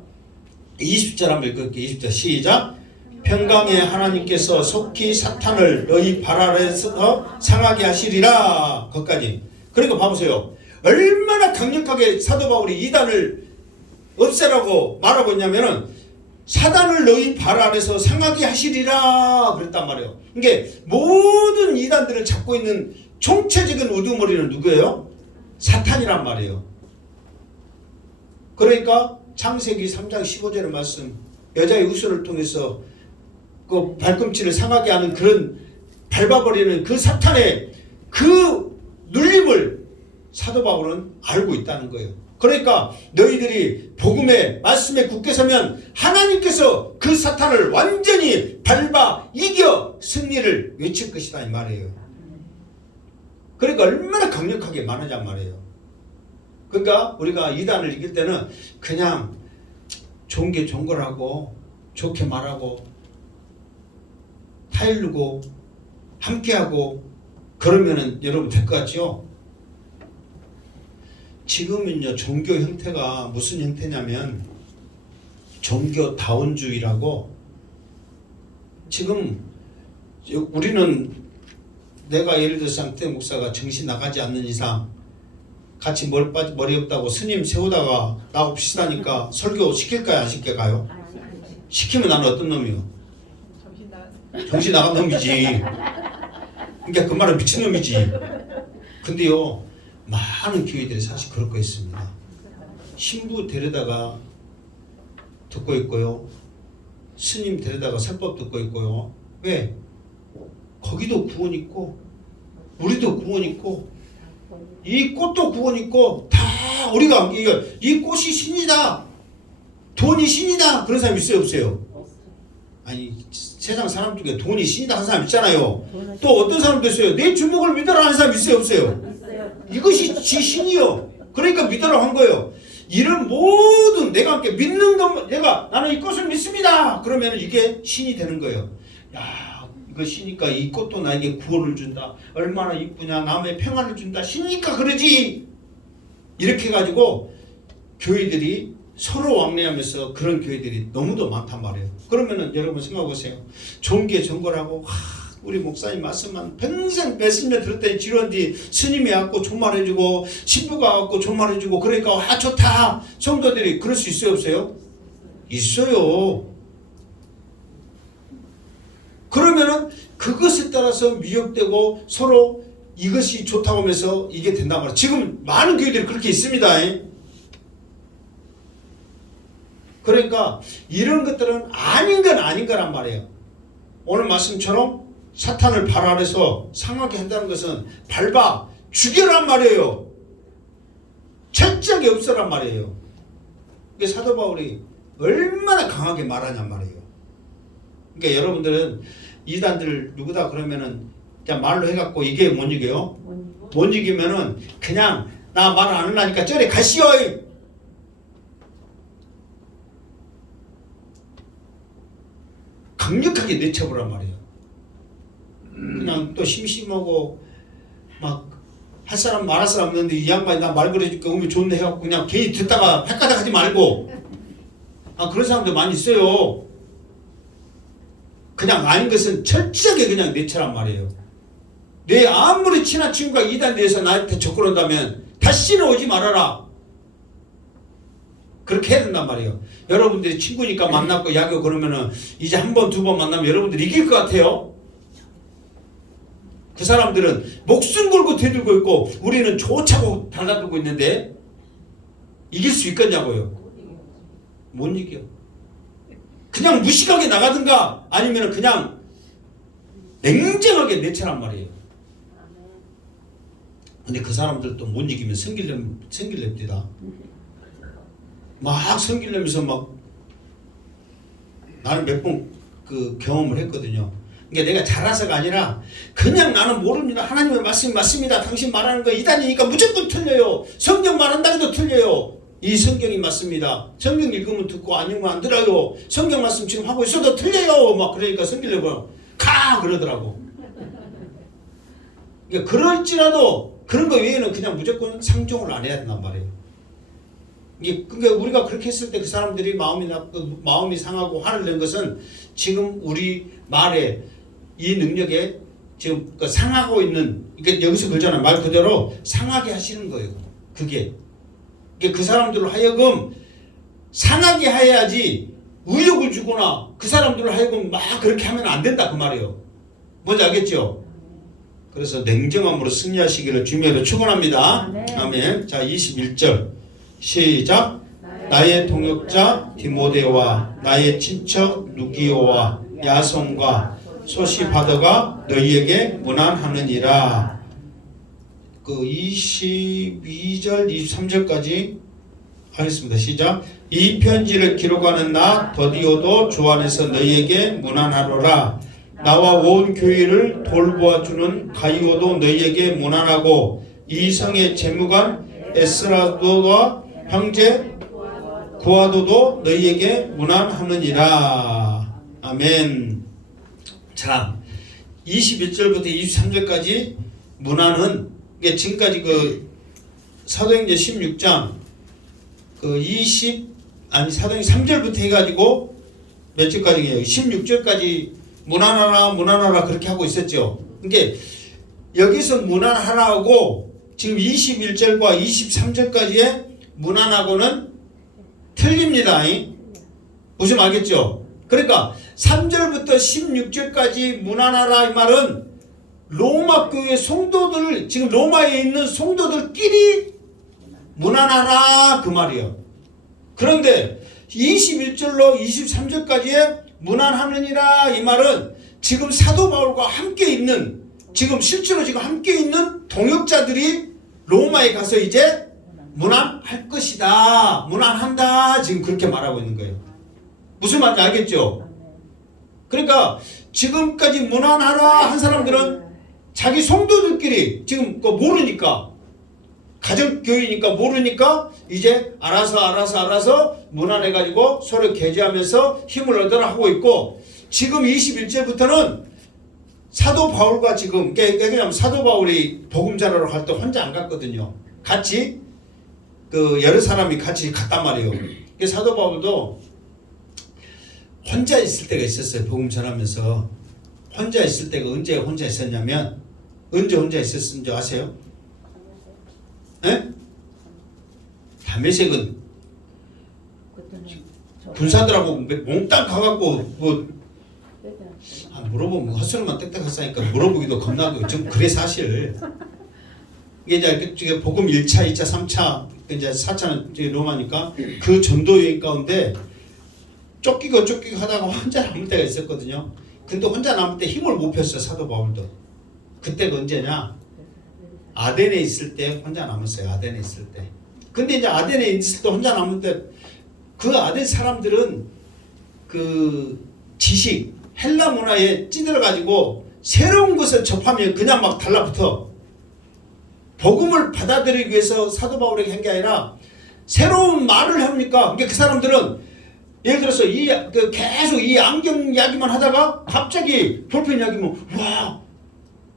20절 한번 읽을게요. 20절 시작. 평강의 하나님께서 속히 사탄을 너희 발 아래서 상하게 하시리라. 거기까지. 그러니까 봐보세요. 얼마나 강력하게 사도 바울이 이단을 없애라고 말하고 있냐면은 사단을 너희 발 아래서 상하게 하시리라 그랬단 말이에요. 그러니까 모든 이단들을 잡고 있는 총체적인 우두머리는 누구예요? 사탄이란 말이에요. 그러니까 창세기 3장 15절의 말씀, 여자의 우선을 통해서 그 발꿈치를 상하게 하는 그런 밟아버리는 그 사탄의 그 눌림을 사도 바울은 알고 있다는 거예요. 그러니까 너희들이 복음의 말씀에 굳게 서면 하나님께서 그 사탄을 완전히 밟아 이겨 승리를 외칠 것이다 이 말이에요. 그러니까 얼마나 강력하게 말하냐 말이에요. 그러니까 우리가 이단을 이길 때는 그냥 좋은 게 좋은 거라고 좋게 말하고 타일르고 함께하고 그러면은 여러분 될 것 같죠? 지금은요 종교 형태가 무슨 형태냐면 종교다원주의라고. 지금 우리는 내가 예를 들어서 장태 목사가 정신 나가지 않는 이상 같이 머리 없다고 스님 세우다가 나하고 비슷하니까 설교 시킬까요 안 시킬까요? 시키면 나는 어떤 놈이요? 정신 나간 놈이지. 그러니까 그 말은 미친놈이지. 근데요 많은 교회들이 사실 그럴 거 있습니다. 신부 데려다가 듣고 있고요. 스님 데려다가 설법 듣고 있고요. 왜? 거기도 구원 있고 우리도 구원 있고 이 꽃도 구원 있고 다 우리가 이 꽃이 신이다. 돈이 신이다. 그런 사람 있어요 없어요? 아니 세상 사람 중에 돈이 신이다 하는 사람 있잖아요. 또 어떤 사람도 있어요. 내 주먹을 믿어라 하는 사람 있어요 없어요? 이것이 지 신이요. 그러니까 믿으라고 한 거예요. 이런 모든 내가 함께 믿는 것, 나는 이 꽃을 믿습니다. 그러면 이게 신이 되는 거예요. 야, 이거 신이니까 이 꽃도 나에게 구원을 준다. 얼마나 이쁘냐. 남의 평안을 준다. 신이니까 그러지. 이렇게 해가지고 교회들이 서로 왕래하면서 그런 교회들이 너무도 많단 말이에요. 그러면은 여러분 생각해보세요. 좋은 게 좋은 거라고 우리 목사님 말씀만 평생 몇십 년 들었더니 지루한뒤 스님이 왔고 존말해주고 신부가 왔고 존말해주고 그러니까 좋다. 성도들이 그럴 수 있어요 없어요? 있어요. 그러면은 그것에 따라서 미혹되고 서로 이것이 좋다고 하면서 이게 된단 말이에요. 지금 많은 교회들이 그렇게 있습니다. 그러니까 이런 것들은 아닌 건 아닌 거란 말이에요. 오늘 말씀처럼 사탄을 발 아래서 상하게 한다는 것은 밟아 죽여란 말이에요. 철저하게 없애란 말이에요. 이게 사도 바울이 얼마나 강하게 말하냔 말이에요. 그러니까 여러분들은 이단들 누구다 그러면은 그냥 말로 해갖고 이게 못 이겨요. 못 이기면은 그냥 나 말 안 하려니까 저리 가시오. 강력하게 내쳐보란 말이에요. 그냥 또 심심하고 막 할 사람 말할 사람 없는데 이 양반이 나 말 걸어줄까 오면 좋네 해갖고 그냥 괜히 듣다가 헷가닥 하지 말고 그런 사람들 많이 있어요. 그냥 아닌 것은 철저하게 그냥 내쳐란 말이에요. 내 아무리 친한 친구가 이단 내에서 나한테 접근한다면 다시는 오지 말아라. 그렇게 해야 된단 말이에요. 여러분들이 친구니까 만났고 야교 그러면은 이제 한 번, 두 번 만나면 여러분들 이길 것 같아요? 그 사람들은 목숨 걸고 대들고 있고 우리는 조차고 달라들고 있는데 이길 수 있겠냐고요? 못 이겨. 그냥 무식하게 나가든가 아니면 그냥 냉정하게 내쳐란 말이에요. 근데 그 사람들도 못 이기면 성길랩니다. 막 성길내면서 막 나는 몇 번 그 경험을 했거든요. 그러니까 내가 잘해서가 아니라 그냥 나는 모릅니다. 하나님의 말씀이 맞습니다. 당신 말하는 거 이단이니까 무조건 틀려요. 성경 말한다 해도 틀려요. 이 성경이 맞습니다. 성경 읽으면 듣고 안 읽으면 안 들어요. 성경 말씀 지금 하고 있어도 틀려요. 막 그러니까 성경을 가 그러더라고. 그러니까 그럴지라도 그런 거 외에는 그냥 무조건 상종을 안 해야 된단 말이에요. 이게 그러니까 우리가 그렇게 했을 때 그 사람들이 마음이 상하고 화를 낸 것은 지금 우리 말에 이 능력에 지금 그 상하고 있는, 그러니까 여기서 그러잖아요. 말 그대로 상하게 하시는 거예요. 그게 그 사람들을 하여금 상하게 해야지 의욕을 주거나 그 사람들을 하여금 막 그렇게 하면 안 된다 그 말이에요. 뭔지 알겠죠? 그래서 냉정함으로 승리하시기를 주님으로 축원합니다. 아멘. 자 21절 시작. 나의 동역자 디모데와 나의 친척 누기오와 야손과 소시바더가 너희에게 문안하느니라. 그 22절 23절까지 하겠습니다. 시작. 이 편지를 기록하는 나 더디오도 주 안에서 너희에게 문안하노라. 나와 온 교회를 돌보아주는 가이오도 너희에게 문안하고 이 성의 재무관 에스라도와 형제 구아도도 너희에게 문안하느니라. 아멘. 자 21절부터 23절까지 문안은 이게 지금까지 그 사도행전 16장 그 사도행전 3절부터 해가지고 몇 절까지예요? 16절까지 문안하라 그렇게 하고 있었죠. 그러니까 여기서 문안하라고 지금 21절과 23절까지의 문안하고는 틀립니다. 무슨 알겠죠? 그러니까 3절부터 16절까지 문안하라 이 말은 로마 교회 성도들, 지금 로마에 있는 성도들끼리 문안하라 그 말이에요. 그런데 21절로 23절까지의 문안하느니라 이 말은 지금 사도 바울과 함께 있는, 지금 실제로 지금 함께 있는 동역자들이 로마에 가서 이제 문안할 것이다, 문안한다, 지금 그렇게 말하고 있는 거예요. 무슨 말인지 알겠죠? 그러니까 지금까지 문안하라 한 사람들은 자기 성도들끼리 지금 모르니까, 가정교회니까 모르니까 이제 알아서 문안해가지고 서로 교제하면서 힘을 얻으라 하고 있고, 지금 21절부터는 사도 바울과 지금, 왜냐하면 사도 바울이 복음 전하러 갈 때 혼자 안 갔거든요. 같이 그 여러 사람이 같이 갔단 말이에요. 사도 바울도 혼자 있을 때가 있었어요. 복음 전하면서 혼자 있을 때가 언제 혼자 있었냐면, 언제 혼자 있었는지 아세요? 예? 다메섹은 군사들하고 몽땅 가갖고 물어보면 헛소리만 땡땡하니까 물어보기도 겁나고 좀 그래 사실. 이게 이제 복음 1차, 2차, 3차, 이제 4차는 로마니까 그 전도 여행 가운데 쫓기고 하다가 혼자 남을 때가 있었거든요. 근데 혼자 남을 때 힘을 못 폈어요. 사도 바울도. 그때가 언제냐? 아덴에 있을 때 혼자 남았어요. 아덴에 있을 때. 근데 이제 아덴에 있을 때 혼자 남을 때 그 아덴 사람들은 그 지식, 헬라 문화에 찌들어가지고 새로운 것을 접하면 그냥 막 달라붙어. 복음을 받아들이기 위해서 사도 바울에게 한 게 아니라 새로운 말을 합니까? 그러니까 그 사람들은 예를 들어서 계속 이 안경 이야기만 하다가 갑자기 볼펜 이야기면 와,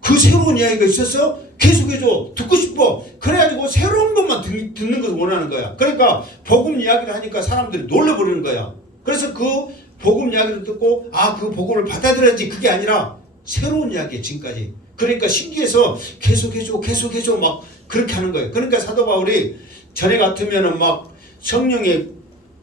그 새로운 이야기가 있었어? 계속해줘. 듣고 싶어. 그래가지고 새로운 것만 듣는 것을 원하는 거야. 그러니까 복음 이야기를 하니까 사람들이 놀라버리는 거야. 그래서 그 복음 이야기를 듣고 그 복음을 받아들여야지, 그게 아니라 새로운 이야기에 지금까지. 그러니까 신기해서 계속해줘 막 그렇게 하는 거예요. 그러니까 사도 바울이 전에 같으면은 막 성령의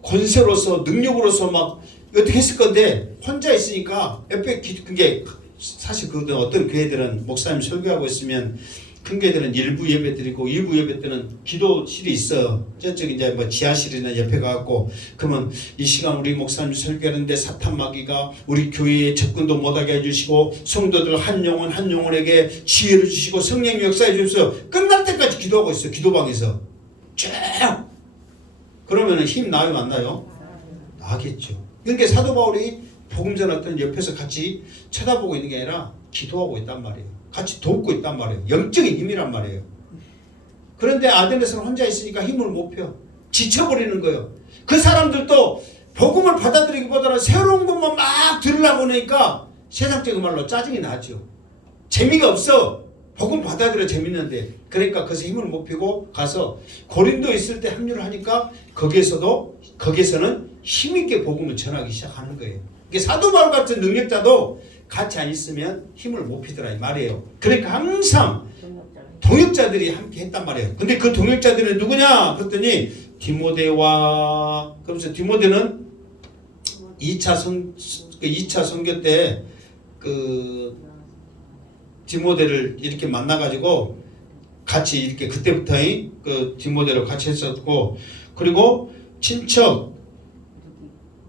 권세로서 능력으로서 막 어떻게 했을 건데 혼자 있으니까 옆에 그게 사실 그 어떤 교회들은 목사님 설교하고 있으면 큰 교회들은 일부 예배 드리고 일부 예배 때는 기도실이 있어. 저쪽 이제 뭐 지하실이나 옆에 가갖고 그러면 이 시간 우리 목사님 설교하는데 사탄 마귀가 우리 교회에 접근도 못하게 해주시고 성도들 한 영혼에게 지혜를 주시고 성령의 역사해 주셔서 끝날 때까지 기도하고 있어. 기도방에서 쭉. 그러면 힘 나요 안 나요? 나겠죠. 그러니까 사도 바울이 복음 전할 때는 옆에서 같이 쳐다보고 있는 게 아니라 기도하고 있단 말이에요. 같이 돕고 있단 말이에요. 영적인 힘이란 말이에요. 그런데 아덴에서는 혼자 있으니까 힘을 못 펴. 지쳐버리는 거예요. 그 사람들도 복음을 받아들이기보다는 새로운 것만 막 들으려고 하니까 세상적인 말로 짜증이 나죠. 재미가 없어. 복음 받아들여 재밌는데. 그러니까 거기서 힘을 못 피고 가서 고린도 있을 때 합류를 하니까 거기서는 힘있게 복음을 전하기 시작하는 거예요. 이게 사도 바울 같은 능력자도 같이 안 있으면 힘을 못 피더라 이 말이에요. 그러니까 항상 동역자들이 함께 했단 말이에요. 근데 그 동역자들은 누구냐? 그랬더니 디모데와, 그러면서 디모데는 2차 선교 때 그 디모데를 이렇게 만나가지고 같이 이렇게 그때부터 그 디모데를 같이 했었고, 그리고 친척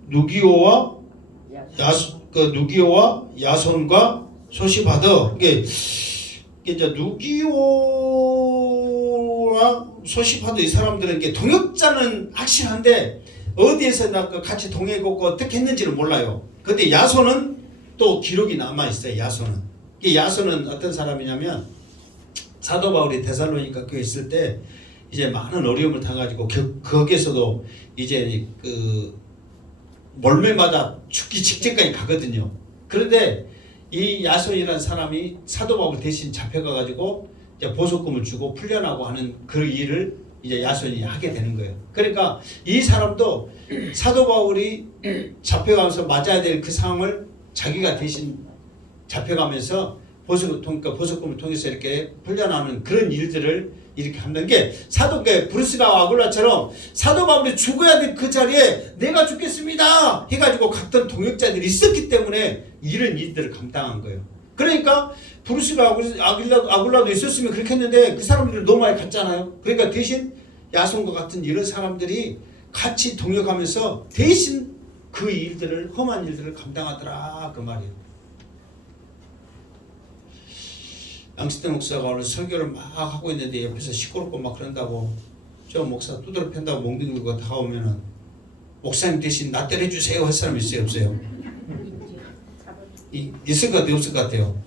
누기오와 야손과 소시바더, 이게 이제 누기오와 소시바더 이 사람들은 이게 동역자는 확실한데 어디에서 같이 동행하고 어떻게 했는지는 몰라요. 근데 야손은 또 기록이 남아 있어요. 야손은 어떤 사람이냐면 사도 바울이 데살로니가 교회 있을 때 이제 많은 어려움을 당가지고 거기에서도 이제 그 몰매 맞아 죽기 직전까지 가거든요. 그런데 이 야손이라는 사람이 사도 바울 대신 잡혀가 가지고 이제 보석금을 주고 풀려나고 하는 그 일을 이제 야손이 하게 되는 거예요. 그러니까 이 사람도 사도 바울이 잡혀가면서 맞아야 될 그 상황을 자기가 대신 잡혀가면서 보석금을 통해서 이렇게 풀려나는 그런 일들을 이렇게 한다는 게 브루스가 아굴라처럼 사도 바울이 죽어야 될 그 자리에 내가 죽겠습니다 해가지고 갔던 동역자들이 있었기 때문에 이런 일들을 감당한 거예요. 그러니까 브루스가 아굴라도 있었으면 그렇게 했는데 그 사람들이 너무 많이 갔잖아요. 그러니까 대신 야손과 같은 이런 사람들이 같이 동역하면서 대신 그 일들을, 험한 일들을 감당하더라 그 말이에요. 양식대 목사가 오늘 설교를 막 하고 있는데 옆에서 시끄럽고 막 그런다고 저 목사 두드러 팬다고 몽둥이가 다가오면은 목사님 대신 나 때려주세요 할 사람 있어요 없어요? 있을 것 같아요 없을 것 같아요?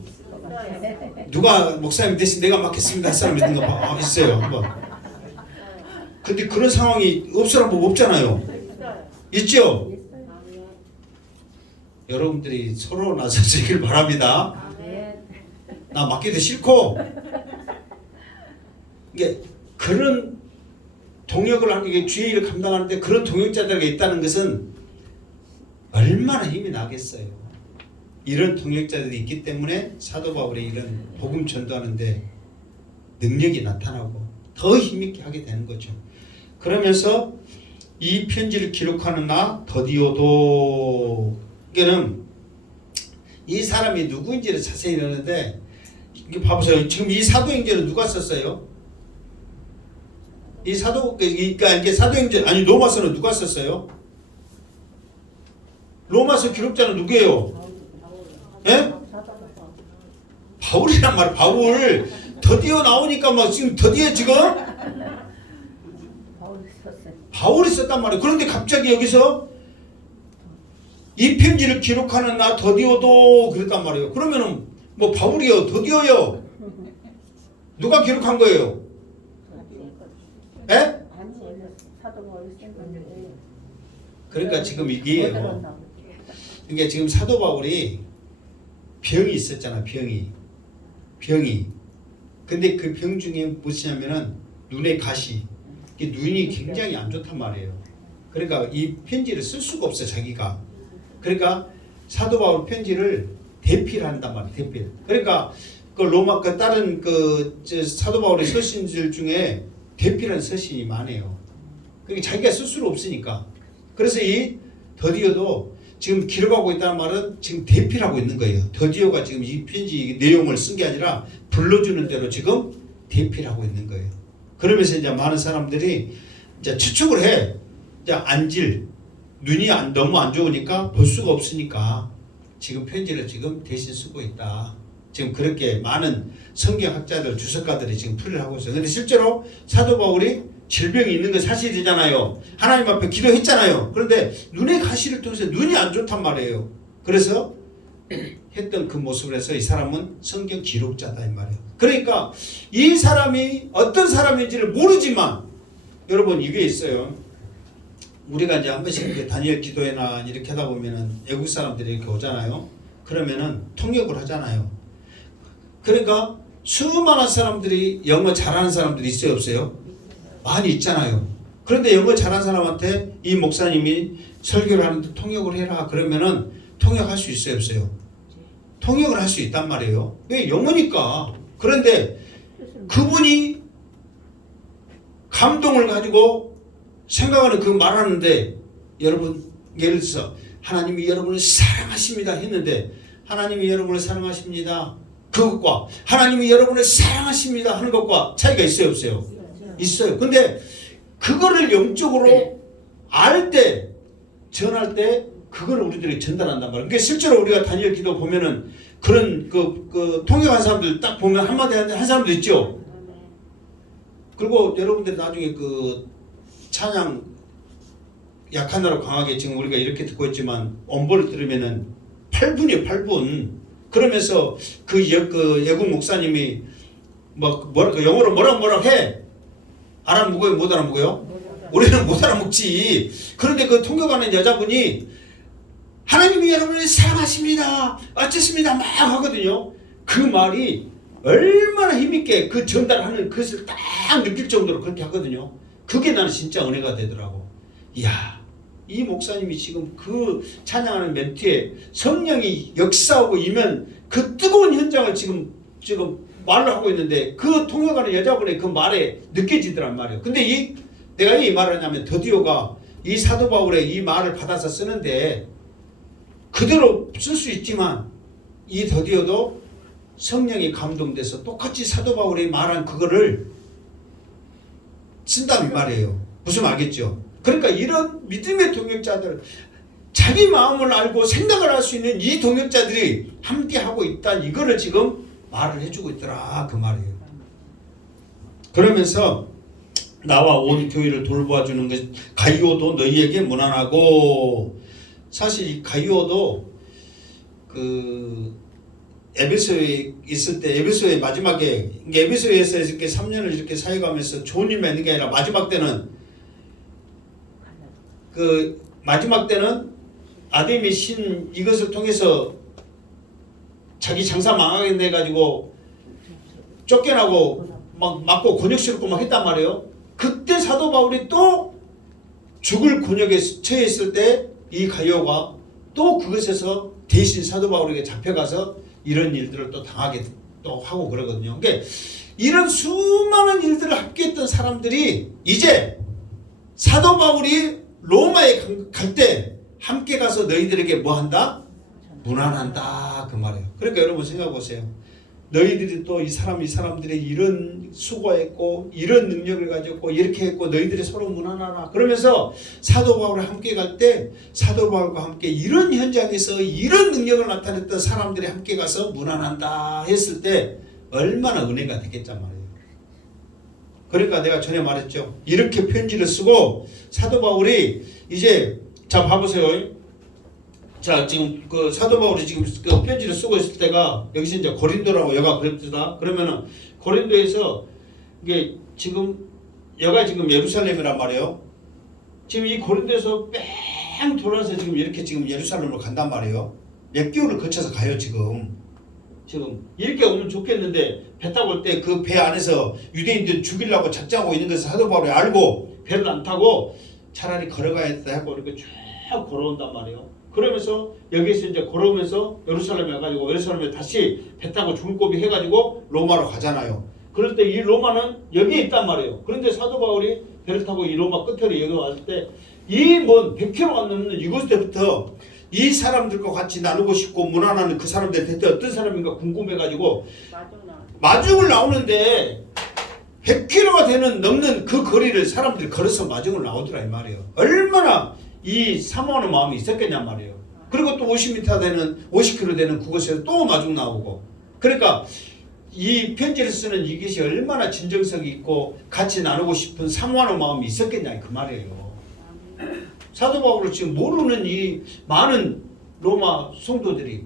누가 목사님 대신 내가 맡겠습니다 할 사람 있는가 봐. 있어요 한번. 근데 그런 상황이 없으란 법 없잖아요. 있죠? 여러분들이 서로 나서주길 바랍니다. 나 맡기도 싫고. 이게 그런 동역을 하는 게 주의 일을 감당하는데 그런 동역자들이 있다는 것은 얼마나 힘이 나겠어요. 이런 동역자들이 있기 때문에 사도 바울의 이런 복음 전도하는데 능력이 나타나고 더 힘있게 하게 되는 거죠. 그러면서 이 편지를 기록하는 나 더디오도에는 이 사람이 누구인지를 자세히 읽었는데 이게 봐보세요. 지금 이 사도행전은 누가 썼어요? 그러니까 이게 사도행전 아니 로마서는 누가 썼어요? 로마서 기록자는 누구예요? 예? 바울이란 말이야. 바울 더디오 나오니까 막 지금 더디에 지금 바울이 썼단 말이에요. 그런데 갑자기 여기서 이 편지를 기록하는 나 더디오도 그랬단 말이에요. 그러면은 뭐 바울이요 더디오요 누가 기록한 거예요? 예? 그러니까 지금 이게요. 그러니까 지금 사도 바울이 병이 있었잖아. 병이. 근데 그 병 중에 무엇이냐면은 눈의 가시. 눈이 굉장히 안 좋단 말이에요. 그러니까 이 편지를 쓸 수가 없어 자기가. 그러니까 사도 바울 편지를 대필 한단 말이에요. 대필. 그러니까 그 로마 그 다른 그 사도 바울의 서신들 중에 대필한 서신이 많아요. 그러니까 자기가 쓸 수는 없으니까. 그래서 이 더디오도 지금 기록하고 있다는 말은 지금 대필하고 있는 거예요. 더디오가 지금 이 편지 내용을 쓴 게 아니라 불러주는 대로 지금 대필하고 있는 거예요. 그러면서 이제 많은 사람들이 이제 추측을 해. 이제 눈이 너무 안 좋으니까 볼 수가 없으니까 지금 편지를 지금 대신 쓰고 있다. 지금 그렇게 많은 성경학자들, 주석가들이 지금 풀이를 하고 있어요. 근데 실제로 사도 바울이 질병이 있는 건 사실이잖아요. 하나님 앞에 기도했잖아요. 그런데 눈의 가시를 통해서 눈이 안 좋단 말이에요. 그래서 했던 그 모습을 해서 이 사람은 성경 기록자다 이 말이에요. 그러니까 이 사람이 어떤 사람인지를 모르지만 여러분 이게 있어요. 우리가 이제 한 번씩 그 다니엘 기도회나 이렇게 하다 보면은 외국 사람들이 이렇게 오잖아요. 그러면은 통역을 하잖아요. 그러니까 수많은 사람들이 영어 잘하는 사람들이 있어요, 없어요? 많이 있잖아요. 그런데 영어 잘하는 사람한테 이 목사님이 설교를 하는데 통역을 해라 그러면은 통역할 수 있어요, 없어요? 통역을 할 수 있단 말이에요. 왜? 영어니까. 그런데 그분이 감동을 가지고 생각하는 그 말하는데 여러분 예를 들어서 하나님이 여러분을 사랑하십니다 했는데 하나님이 여러분을 사랑하십니다 그것과 하나님이 여러분을 사랑하십니다 하는 것과 차이가 있어요, 없어요? 있어요. 근데 그거를 영적으로 알 때, 전할 때 그걸 우리들이 전달한단 말이에요. 그러니까 실제로 우리가 다니엘 기도 보면은 그런 그 통역한 사람들 딱 보면 한마디 한 사람도 있죠. 그리고 여러분들 나중에 그 찬양 약한 나라 강하게 지금 우리가 이렇게 듣고 있지만 원본을 들으면은 8분이에요, 8분. 그러면서 그 예국 목사님이 그 영어로 뭐라 해. 알아먹어요, 못 알아먹어요? 우리는 못 알아먹지. 그런데 그 통역하는 여자분이 하나님이 여러분을 사랑하십니다. 어쨌습니다. 막 하거든요. 그 말이 얼마나 힘있게 그 전달하는 것을 딱 느낄 정도로 그렇게 하거든요. 그게 나는 진짜 은혜가 되더라고. 이야, 이 목사님이 지금 그 찬양하는 멘트에 성령이 역사하고 이면 그 뜨거운 현장을 지금 말로 하고 있는데 그 통역하는 여자분의 그 말에 느껴지더란 말이에요. 근데 내가 이 말을 하냐면 더디오가 이 사도 바울의 이 말을 받아서 쓰는데 그대로 쓸 수 있지만 이 더디오도 성령이 감동돼서 똑같이 사도 바울이 말한 그거를 쓴다는 말이에요. 무슨 알겠죠? 그러니까 이런 믿음의 동역자들 자기 마음을 알고 생각을 할 수 있는 이 동역자들이 함께 하고 있다. 이거를 지금 말을 해주고 있더라 그 말이에요. 그러면서 나와 온 교회를 돌보아주는 것 가이오도 너희에게 무난하고 사실 이 가이오도 그 에베소에 있을 때 에베소의 마지막에 에베소에서 이렇게 3년을 이렇게 사역하면서 좋은 일만 있는 게 아니라 마지막 때는 그 마지막 때는 아담의 신 이것을 통해서 자기 장사 망하게 돼가지고 쫓겨나고 막 맞고 곤욕스럽고 막 했단 말이에요. 그때 사도 바울이 또 죽을 곤욕에 처해 있을 때 이 가이오가 또 그것에서 대신 사도 바울에게 잡혀가서 이런 일들을 또 당하게 또 하고 그러거든요. 그러니까 이런 수많은 일들을 함께했던 사람들이 이제 사도 바울이 로마에 갈 때 함께 가서 너희들에게 뭐 한다? 무난한다 그 말이에요. 그러니까 여러분 생각해 보세요. 너희들이 또 이 사람들이 이런 수고했고 이런 능력을 가졌고 이렇게 했고 너희들이 서로 무난하라 그러면서 사도 바울과 함께 갈 때 사도 바울과 함께 이런 현장에서 이런 능력을 나타냈던 사람들이 함께 가서 무난한다 했을 때 얼마나 은혜가 되겠단 말이에요. 그러니까 내가 전에 말했죠. 이렇게 편지를 쓰고 사도 바울이 이제 자 봐보세요. 자 지금 그 사도 바울이 지금 그 편지를 쓰고 있을 때가 여기서 이제 고린도라고 여가 그랬다. 그러면은 고린도에서 이게 지금 여가 지금 예루살렘이란 말이에요. 지금 이 고린도에서 뺑 돌아서 지금 이렇게 지금 예루살렘으로 간단 말이에요. 몇 개월을 거쳐서 가요 지금 이렇게 오면 좋겠는데 배 타고 올 때 그 배 안에서 유대인들 죽이려고 작정하고 있는 것을 사도 바울이 알고 배를 안 타고 차라리 걸어가야겠다 하고 이렇게 쭉 걸어온단 말이에요. 그러면서 여기서 이제 걸어오면서 예루살렘에 가가지고 예루살렘에 다시 배 타고 줄고비 해가지고 로마로 가잖아요. 그럴 때 이 로마는 여기에 있단 말이에요. 그런데 사도 바울이 배를 타고 이 로마 끝으로 여기 왔을 때 이 먼 100km가 넘는 이곳부터 이 사람들과 같이 나누고 싶고 무난한 그 사람들 대체 어떤 사람인가 궁금해가지고 마중을 나오는데 100km가 넘는 그 거리를 사람들이 걸어서 마중을 나오더라 이 말이에요. 얼마나 이 사모하는 마음이 있었겠냔 말이에요. 그리고 또 50m 되는 50km 되는 그곳에서 또 마중 나오고 그러니까 이 편지를 쓰는 이것이 얼마나 진정성이 있고 같이 나누고 싶은 사모하는 마음이 있었겠냐 그 말이에요. 사도 바울을 지금 모르는 이 많은 로마 성도들이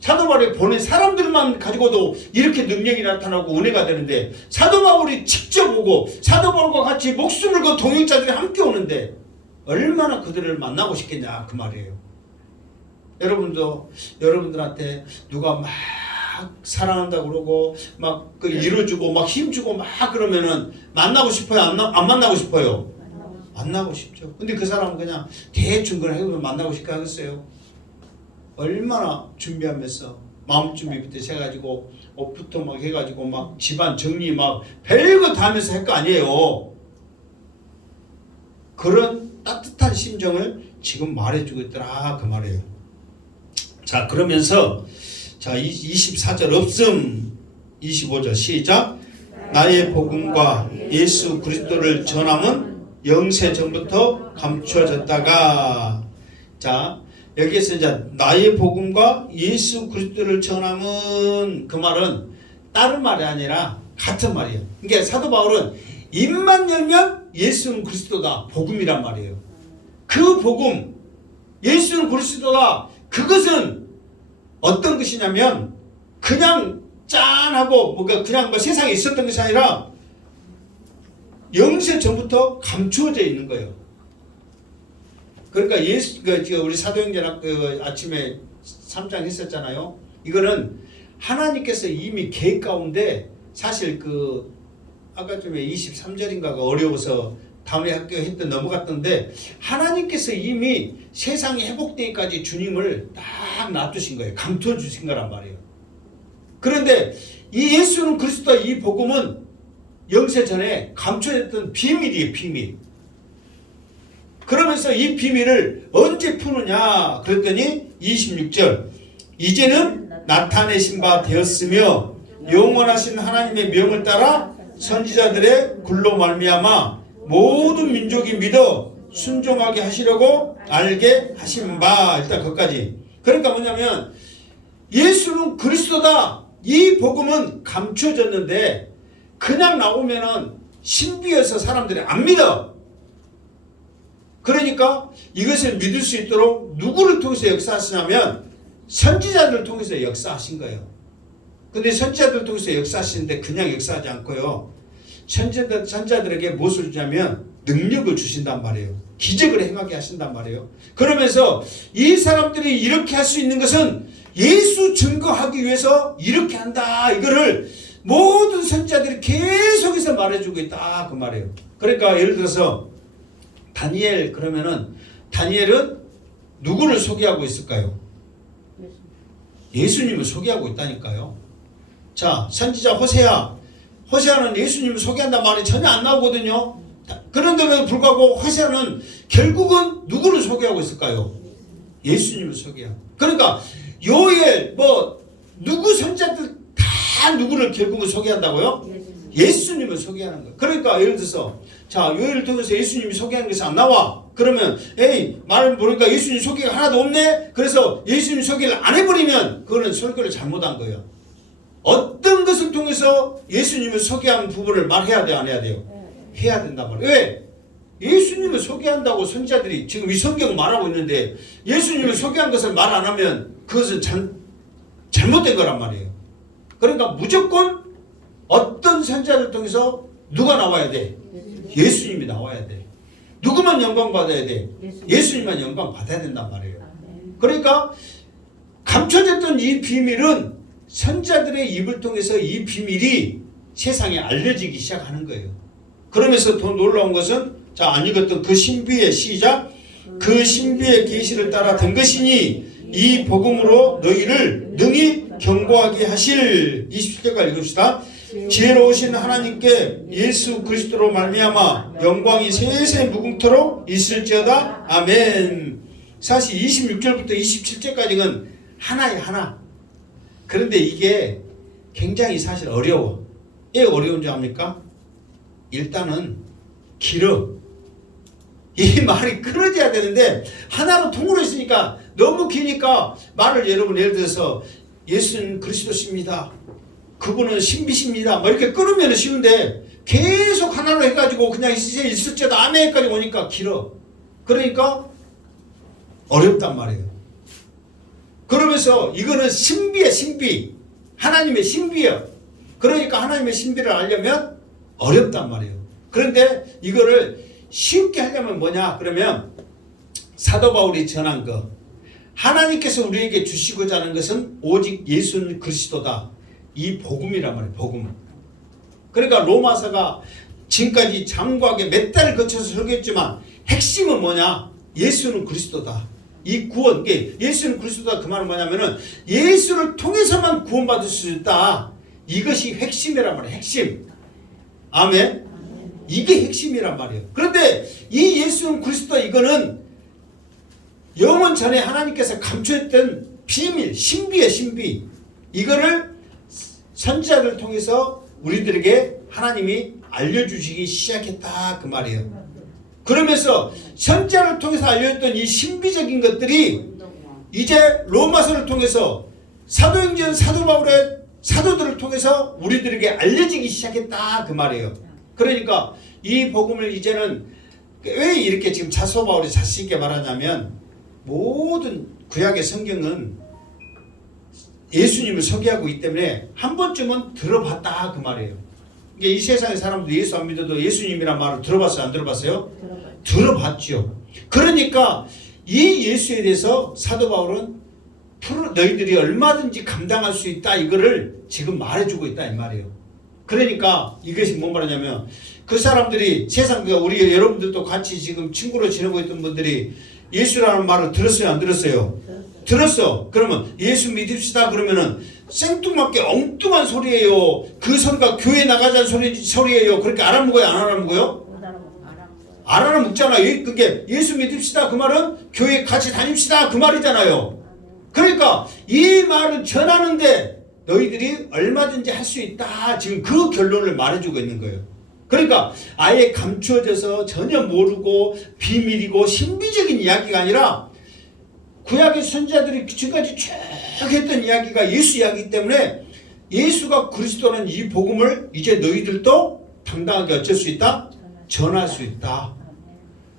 사도 바울이 보낸 사람들만 가지고도 이렇게 능력이 나타나고 은혜가 되는데 사도 바울이 직접 오고 사도 바울과 같이 목숨을 건 동역자들이 함께 오는데 얼마나 그들을 만나고 싶겠냐 그 말이에요. 여러분도 여러분들한테 누가 막 사랑한다고 그러고 막 그 이뤄주고 막 힘주고 막 그러면은 만나고 싶어요? 안 만나고 싶어요? 만나고 싶죠. 근데 그 사람은 그냥 대충 그냥 해보면 만나고 싶게 하겠어요? 얼마나 준비하면서 마음 준비부터 해가지고 옷부터 막 해가지고 막 집안 정리 막 별거 다 하면서 할 거 아니에요. 그런 따뜻한 심정을 지금 말해주고 있더라 그 말이에요. 자 그러면서 자 24절 없음 25절 시작. 나의 복음과 예수 그리스도를 전함은 영세 전부터 감추어졌다가 자 여기에서 이제 나의 복음과 예수 그리스도를 전함은 그 말은 다른 말이 아니라 같은 말이에요. 그러니까 사도 바울은 입만 열면 예수는 그리스도다 복음이란 말이에요. 그 복음 예수는 그리스도다 그것은 어떤 것이냐면 그냥 짠하고 뭔가 그냥 뭐 세상에 있었던 것이 아니라 영세 전부터 감추어져 있는 거예요. 그러니까 우리 사도행전 아침에 3장 했었잖아요. 이거는 하나님께서 이미 계획 가운데 사실 아까 좀 23절인가가 어려워서 다음에 학교 했던 넘어갔던데 하나님께서 이미 세상이 회복되기까지 주님을 딱 놔두신 거예요. 감춰 주신 거란 말이에요. 그런데 이 예수는 그리스도 이 복음은 영세 전에 감춰졌던 비밀이에요. 비밀. 그러면서 이 비밀을 언제 푸느냐 그랬더니 26절 이제는 나타내신 바 되었으며 영원하신 하나님의 명을 따라 선지자들의 글로 말미암아 모든 민족이 믿어 순종하게 하시려고 알게 하신 바 일단 거기까지. 그러니까 뭐냐면 예수는 그리스도다 이 복음은 감춰졌는데 그냥 나오면은 신비여서 사람들이 안 믿어. 그러니까 이것을 믿을 수 있도록 누구를 통해서 역사하시냐면 선지자들을 통해서 역사하신 거예요. 근데 선지자들을 통해서 역사하시는데 그냥 역사하지 않고요. 선지자들에게 무엇을 주냐면 능력을 주신단 말이에요. 기적을 행하게 하신단 말이에요. 그러면서 이 사람들이 이렇게 할 수 있는 것은 예수 증거하기 위해서 이렇게 한다. 이거를 모든 선지자들이 계속해서 말해주고 있다. 그 말이에요. 그러니까 예를 들어서 다니엘 그러면은 다니엘은 누구를 소개하고 있을까요? 예수님을 소개하고 있다니까요. 자, 선지자 호세아는 예수님을 소개한단 말이 전혀 안 나오거든요. 그런데도 불구하고 호세아는 결국은 누구를 소개하고 있을까요? 예수님을 소개하고. 그러니까 요엘 누구 선지자들 다 누구를 결국은 소개한다고요? 예수님을 소개하는 거예요. 그러니까 예를 들어서 자 요엘을 통해서 예수님이 소개하는 것이 안 나와. 그러면 말을 모르니까 예수님 소개가 하나도 없네. 그래서 예수님 소개를 안 해버리면 그거는 설교를 잘못한 거예요. 어떤 것을 통해서 예수님을 소개하는 부분을 말해야 돼요? 안 해야 돼요? 해야 된단 말이에요. 왜? 예수님을 소개한다고 선지자들이 지금 이 성경을 말하고 있는데 예수님을 소개한 것을 말 안 하면 그것은 잘못된 거란 말이에요. 그러니까 무조건 어떤 선지자를 통해서 누가 나와야 돼? 예수님이 나와야 돼. 누구만 영광 받아야 돼? 예수님만 영광 받아야 된단 말이에요. 그러니까 감춰졌던 이 비밀은 선지자들의 입을 통해서 이 비밀이 세상에 알려지기 시작하는 거예요. 그러면서 더 놀라운 것은 자 안 읽었던 그 신비의 시작 그 신비의 계시를 따라 된 것이니 이 복음으로 너희를 능히 경고하게 하실 27절까지 읽읍시다. 지혜로우신 하나님께 예수 그리스도로 말미암아 영광이 세세 무궁토록 있을지어다. 아멘. 사실 26절부터 27절까지는 하나의 하나. 그런데 이게 굉장히 사실 어려워. 왜 어려운 줄 압니까? 일단은 길어. 이 말이 끊어져야 되는데 하나로 통으로 있으니까 너무 기니까 말을 예를 들어서 예수는 그리스도십니다. 그분은 신비십니다. 이렇게 끊으면 쉬운데 계속 하나로 해가지고 그냥 있을지어다 아멘까지 오니까 길어. 그러니까 어렵단 말이에요. 그러면서 이거는 신비야 신비. 하나님의 신비예요. 그러니까 하나님의 신비를 알려면 어렵단 말이에요. 그런데 이거를 쉽게 하려면 뭐냐? 그러면 사도 바울이 전한 거, 하나님께서 우리에게 주시고자 하는 것은 오직 예수 그리스도다. 이 복음이란 말이에요. 복음. 그러니까 로마서가 지금까지 장구하게 몇 달을 거쳐서 설교했지만 핵심은 뭐냐? 예수는 그리스도다. 이 구원, 예수는 그리스도다. 그 말은 뭐냐면은 예수를 통해서만 구원받을 수 있다. 이것이 핵심이란 말이에요. 핵심. 아멘. 이게 핵심이란 말이에요. 그런데 이 예수는 그리스도, 이거는 영원 전에 하나님께서 감추었던 비밀, 신비의 신비. 이거를 선지자들을 통해서 우리들에게 하나님이 알려주시기 시작했다. 그 말이에요. 그러면서 선지자를 통해서 알려줬던 이 신비적인 것들이 이제 로마서를 통해서 사도행전 사도 바울의 사도들을 통해서 우리들에게 알려지기 시작했다. 그 말이에요. 그러니까 이 복음을 이제는 왜 이렇게 지금 사도 바울이 자신 있게 말하냐면, 모든 구약의 성경은 예수님을 소개하고 있기 때문에 한 번쯤은 들어봤다. 그 말이에요. 이게 이 세상의 사람들 예수 안 믿어도 예수님이란 말을 들어봤어요? 안 들어봤어요? 들어봤죠. 그러니까 이 예수에 대해서 사도 바울은 너희들이 얼마든지 감당할 수 있다. 이거를 지금 말해주고 있다. 이 말이에요. 그러니까 이것이 뭔 말이냐면, 그 사람들이 세상, 우리 여러분들도 같이 지금 친구로 지내고 있던 분들이 예수라는 말을 들었어요? 안 들었어요? 들었어. 그러면 예수 믿읍시다 그러면은 생뚱맞게 엉뚱한 소리예요. 그 소리가 교회 나가자는 소리예요. 그렇게 알아먹어요? 안 알아먹어요? 안 알아먹잖아요. 그게 예수 믿읍시다 그 말은 교회 같이 다닙시다 그 말이잖아요. 그러니까 이 말을 전하는데 너희들이 얼마든지 할 수 있다. 지금 그 결론을 말해주고 있는 거예요. 그러니까 아예 감추어져서 전혀 모르고 비밀이고 신비적인 이야기가 아니라 구약의 선지자들이 지금까지 쭉 했던 이야기가 예수 이야기이기 때문에 예수가 그리스도는 이 복음을 이제 너희들도 당당하게 어쩔 수 있다? 전할 수 있다.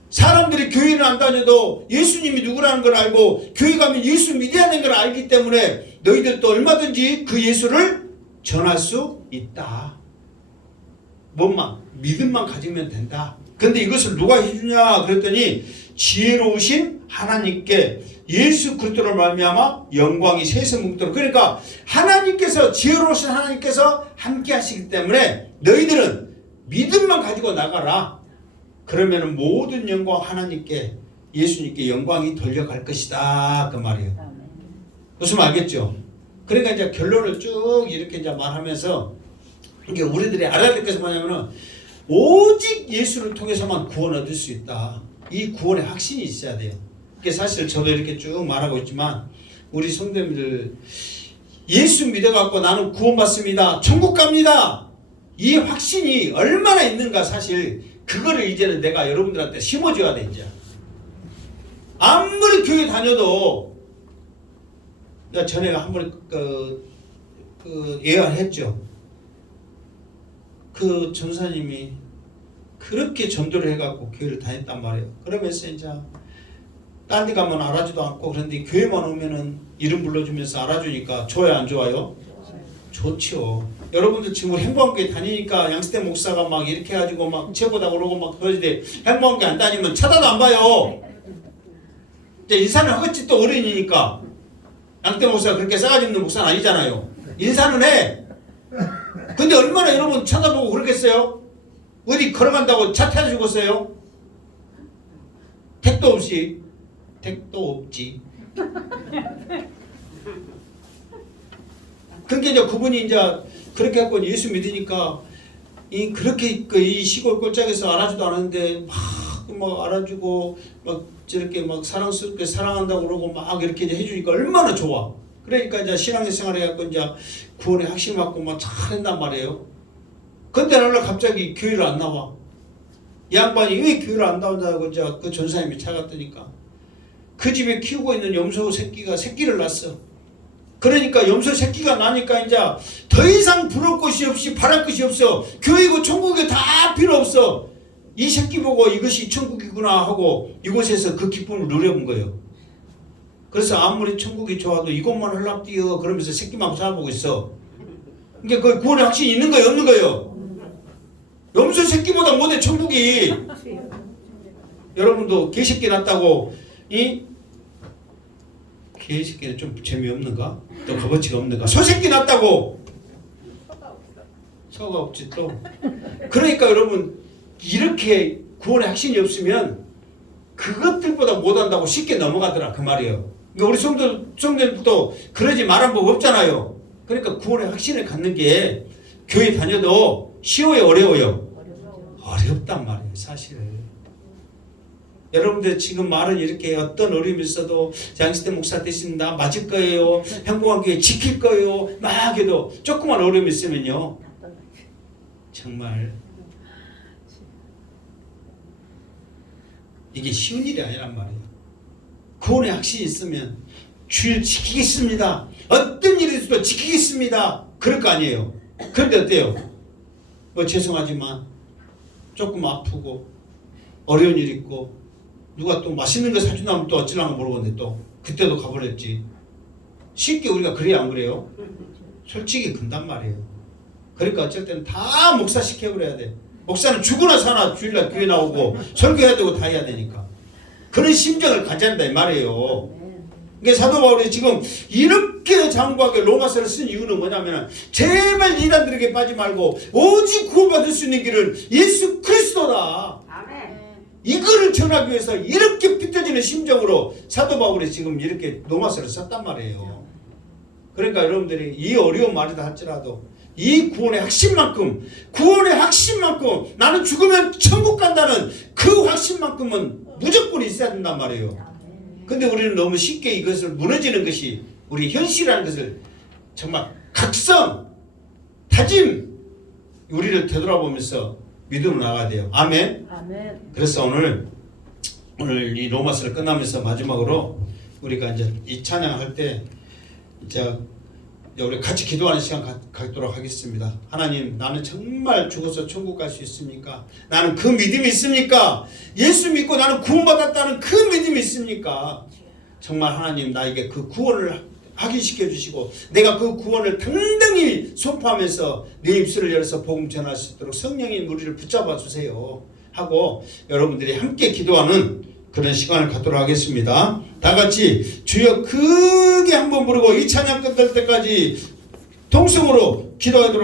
사람들이 교회는 안 다녀도 예수님이 누구라는 걸 알고 교회 가면 예수 믿어야 하는 걸 알기 때문에 너희들도 얼마든지 그 예수를 전할 수 있다. 뭔만 믿음만 가지면 된다. 근데 이것을 누가 해주냐 그랬더니 지혜로우신 하나님께 예수 그리스도를 말미암아 영광이 세세 묻도록. 그러니까 하나님께서, 지혜로우신 하나님께서 함께 하시기 때문에 너희들은 믿음만 가지고 나가라. 그러면 모든 영광 하나님께, 예수님께 영광이 돌려갈 것이다. 그 말이에요. 무슨 말 알겠죠? 그러니까 이제 결론을 쭉 이렇게 이제 말하면서 이게 우리들이 알아야 될 것은 뭐냐면은 오직 예수를 통해서만 구원 얻을 수 있다. 이 구원의 확신이 있어야 돼요. 그게 사실 저도 이렇게 쭉 말하고 있지만 우리 성도님들 예수 믿어갖고 나는 구원받습니다. 천국 갑니다. 이 확신이 얼마나 있는가 사실 그거를 이제는 내가 여러분들한테 심어줘야 돼. 이제 아무리 교회 다녀도 내가 전에 한번 예언했죠. 그 전사님이 그렇게 전도를 해갖고 교회를 다녔단 말이에요. 그러면서 이제 딴 데 가면 알아주도 않고 그런데 교회만 오면은 이름 불러주면서 알아주니까 좋아요 안 좋아요? 좋죠. 여러분들 지금 행복한교회 다니니까 양스태 목사가 막 이렇게 해가지고 막 최고다 그러고 막 그러는데 행복한교회 안 다니면 쳐다도 안 봐요. 이제 인사는 하겠지. 또 어린이니까. 양스태 목사가 그렇게 싸가지 없는 목사는 아니잖아요. 인사는 해. 근데 얼마나 여러분 쳐다보고 그러겠어요? 어디 걸어간다고 차 타고 죽었어요? 택도 없이. 택도 없지. 그러니까 이제 그분이 이제 그렇게 갖고 예수 믿으니까 그렇게 이 시골 꼴짝에서 알아주도 않았는데 막 알아주고 막 저렇게 막 사랑스럽게 사랑한다고 그러고 막 이렇게 이제 해주니까 얼마나 좋아. 그러니까 이제 신앙생활 해갖고 이제 구원의 확신 받고 막 잘한단 말이에요. 근데 나는 갑자기 교회를 안 나와. 이 양반이 왜 교회를 안 나온다고 이제 그 전사님이 찾아갔더니까 그 집에 키우고 있는 염소 새끼가 새끼를 낳았어. 그러니까 염소 새끼가 나니까 이제 더 이상 부를 것이 없이 바랄 것이 없어. 교회고 천국이 다 필요 없어. 이 새끼 보고 이것이 천국이구나 하고 이곳에서 그 기쁨을 누려본 거예요. 그래서 아무리 천국이 좋아도 이것만 흘락뛰어 그러면서 새끼만 살아보고 있어. 그러니까 그 구원의 확신이 있는 거예요, 없는 거예요? 염소 새끼보다 못해 천국이. 여러분도 개새끼 낳았다고 이 개새끼는 좀 재미없는가? 또 값어치가 없는가? 소새끼 낳았다고 서가 없지 또. 그러니까 여러분 이렇게 구원의 확신이 없으면 그것들보다 못한다고 쉽게 넘어가더라 그 말이에요. 그러니까 우리 성도들도 그러지 말한 법 없잖아요. 그러니까 구원의 확신을 갖는 게 교회 다녀도 쉬워요 어려워요? 어렵단 말이에요 사실. 여러분들 지금 말은 이렇게 어떤 어려움이 있어도 장시대 목사 되신다 맞을 거예요 행복한 교회 지킬 거예요 막 해도 조그만 어려움이 있으면요 정말 이게 쉬운 일이 아니란 말이에요. 구원의 확신이 있으면 주일 지키겠습니다. 어떤 일이 있어도 지키겠습니다. 그럴 거 아니에요. 그런데 어때요? 뭐 죄송하지만 조금 아프고 어려운 일 있고 누가 또 맛있는 거 사준다면 또 어찌려고 모르겠는데 또 그때도 가버렸지. 쉽게 우리가 그래야 안 그래요? 솔직히 근단 말이에요. 그러니까 어쩔 때는 다 목사 시켜버려야 돼. 목사는 죽으나 사나 주일날 교회 나오고 설교해야 되고 다 해야 되니까. 그런 심정을 가져야 한다 이 말이에요. 그러니까 사도 바울이 지금 이렇게 장구하게 로마서를 쓴 이유는 뭐냐면 제발 이단들에게 빠지 말고 오직 구원받을 수 있는 길은 예수 그리스도다. 아멘. 이거를 전하기 위해서 이렇게 빗어지는 심정으로 사도 바울이 지금 이렇게 로마서를 썼단 말이에요. 그러니까 여러분들이 이 어려운 말이다 할지라도 이 구원의 확신만큼 나는 죽으면 천국 간다는 그 확신만큼은 무조건 있어야 된단 말이에요. 근데 우리는 너무 쉽게 이것을 무너지는 것이 우리 현실이라는 것을 정말 각성, 다짐 우리를 되돌아보면서 믿음으로 나가야 돼요. 아멘. 아멘. 그래서 오늘 이 로마서를 끝나면서 마지막으로 우리가 이제 이 찬양할 때 이제 우리 같이 기도하는 시간 갖도록 하겠습니다. 하나님, 나는 정말 죽어서 천국 갈 수 있습니까? 나는 그 믿음이 있습니까? 예수 믿고 나는 구원받았다는 그 믿음이 있습니까? 정말 하나님 나에게 그 구원을 확인시켜 주시고 내가 그 구원을 당당히 선포하면서 내 입술을 열어서 복음 전할 수 있도록 성령님 우리를 붙잡아 주세요 하고 여러분들이 함께 기도하는 그런 시간을 갖도록 하겠습니다. 다 같이 주여 크게 한번 부르고 이 찬양 끝날 때까지 통성으로 기도하도록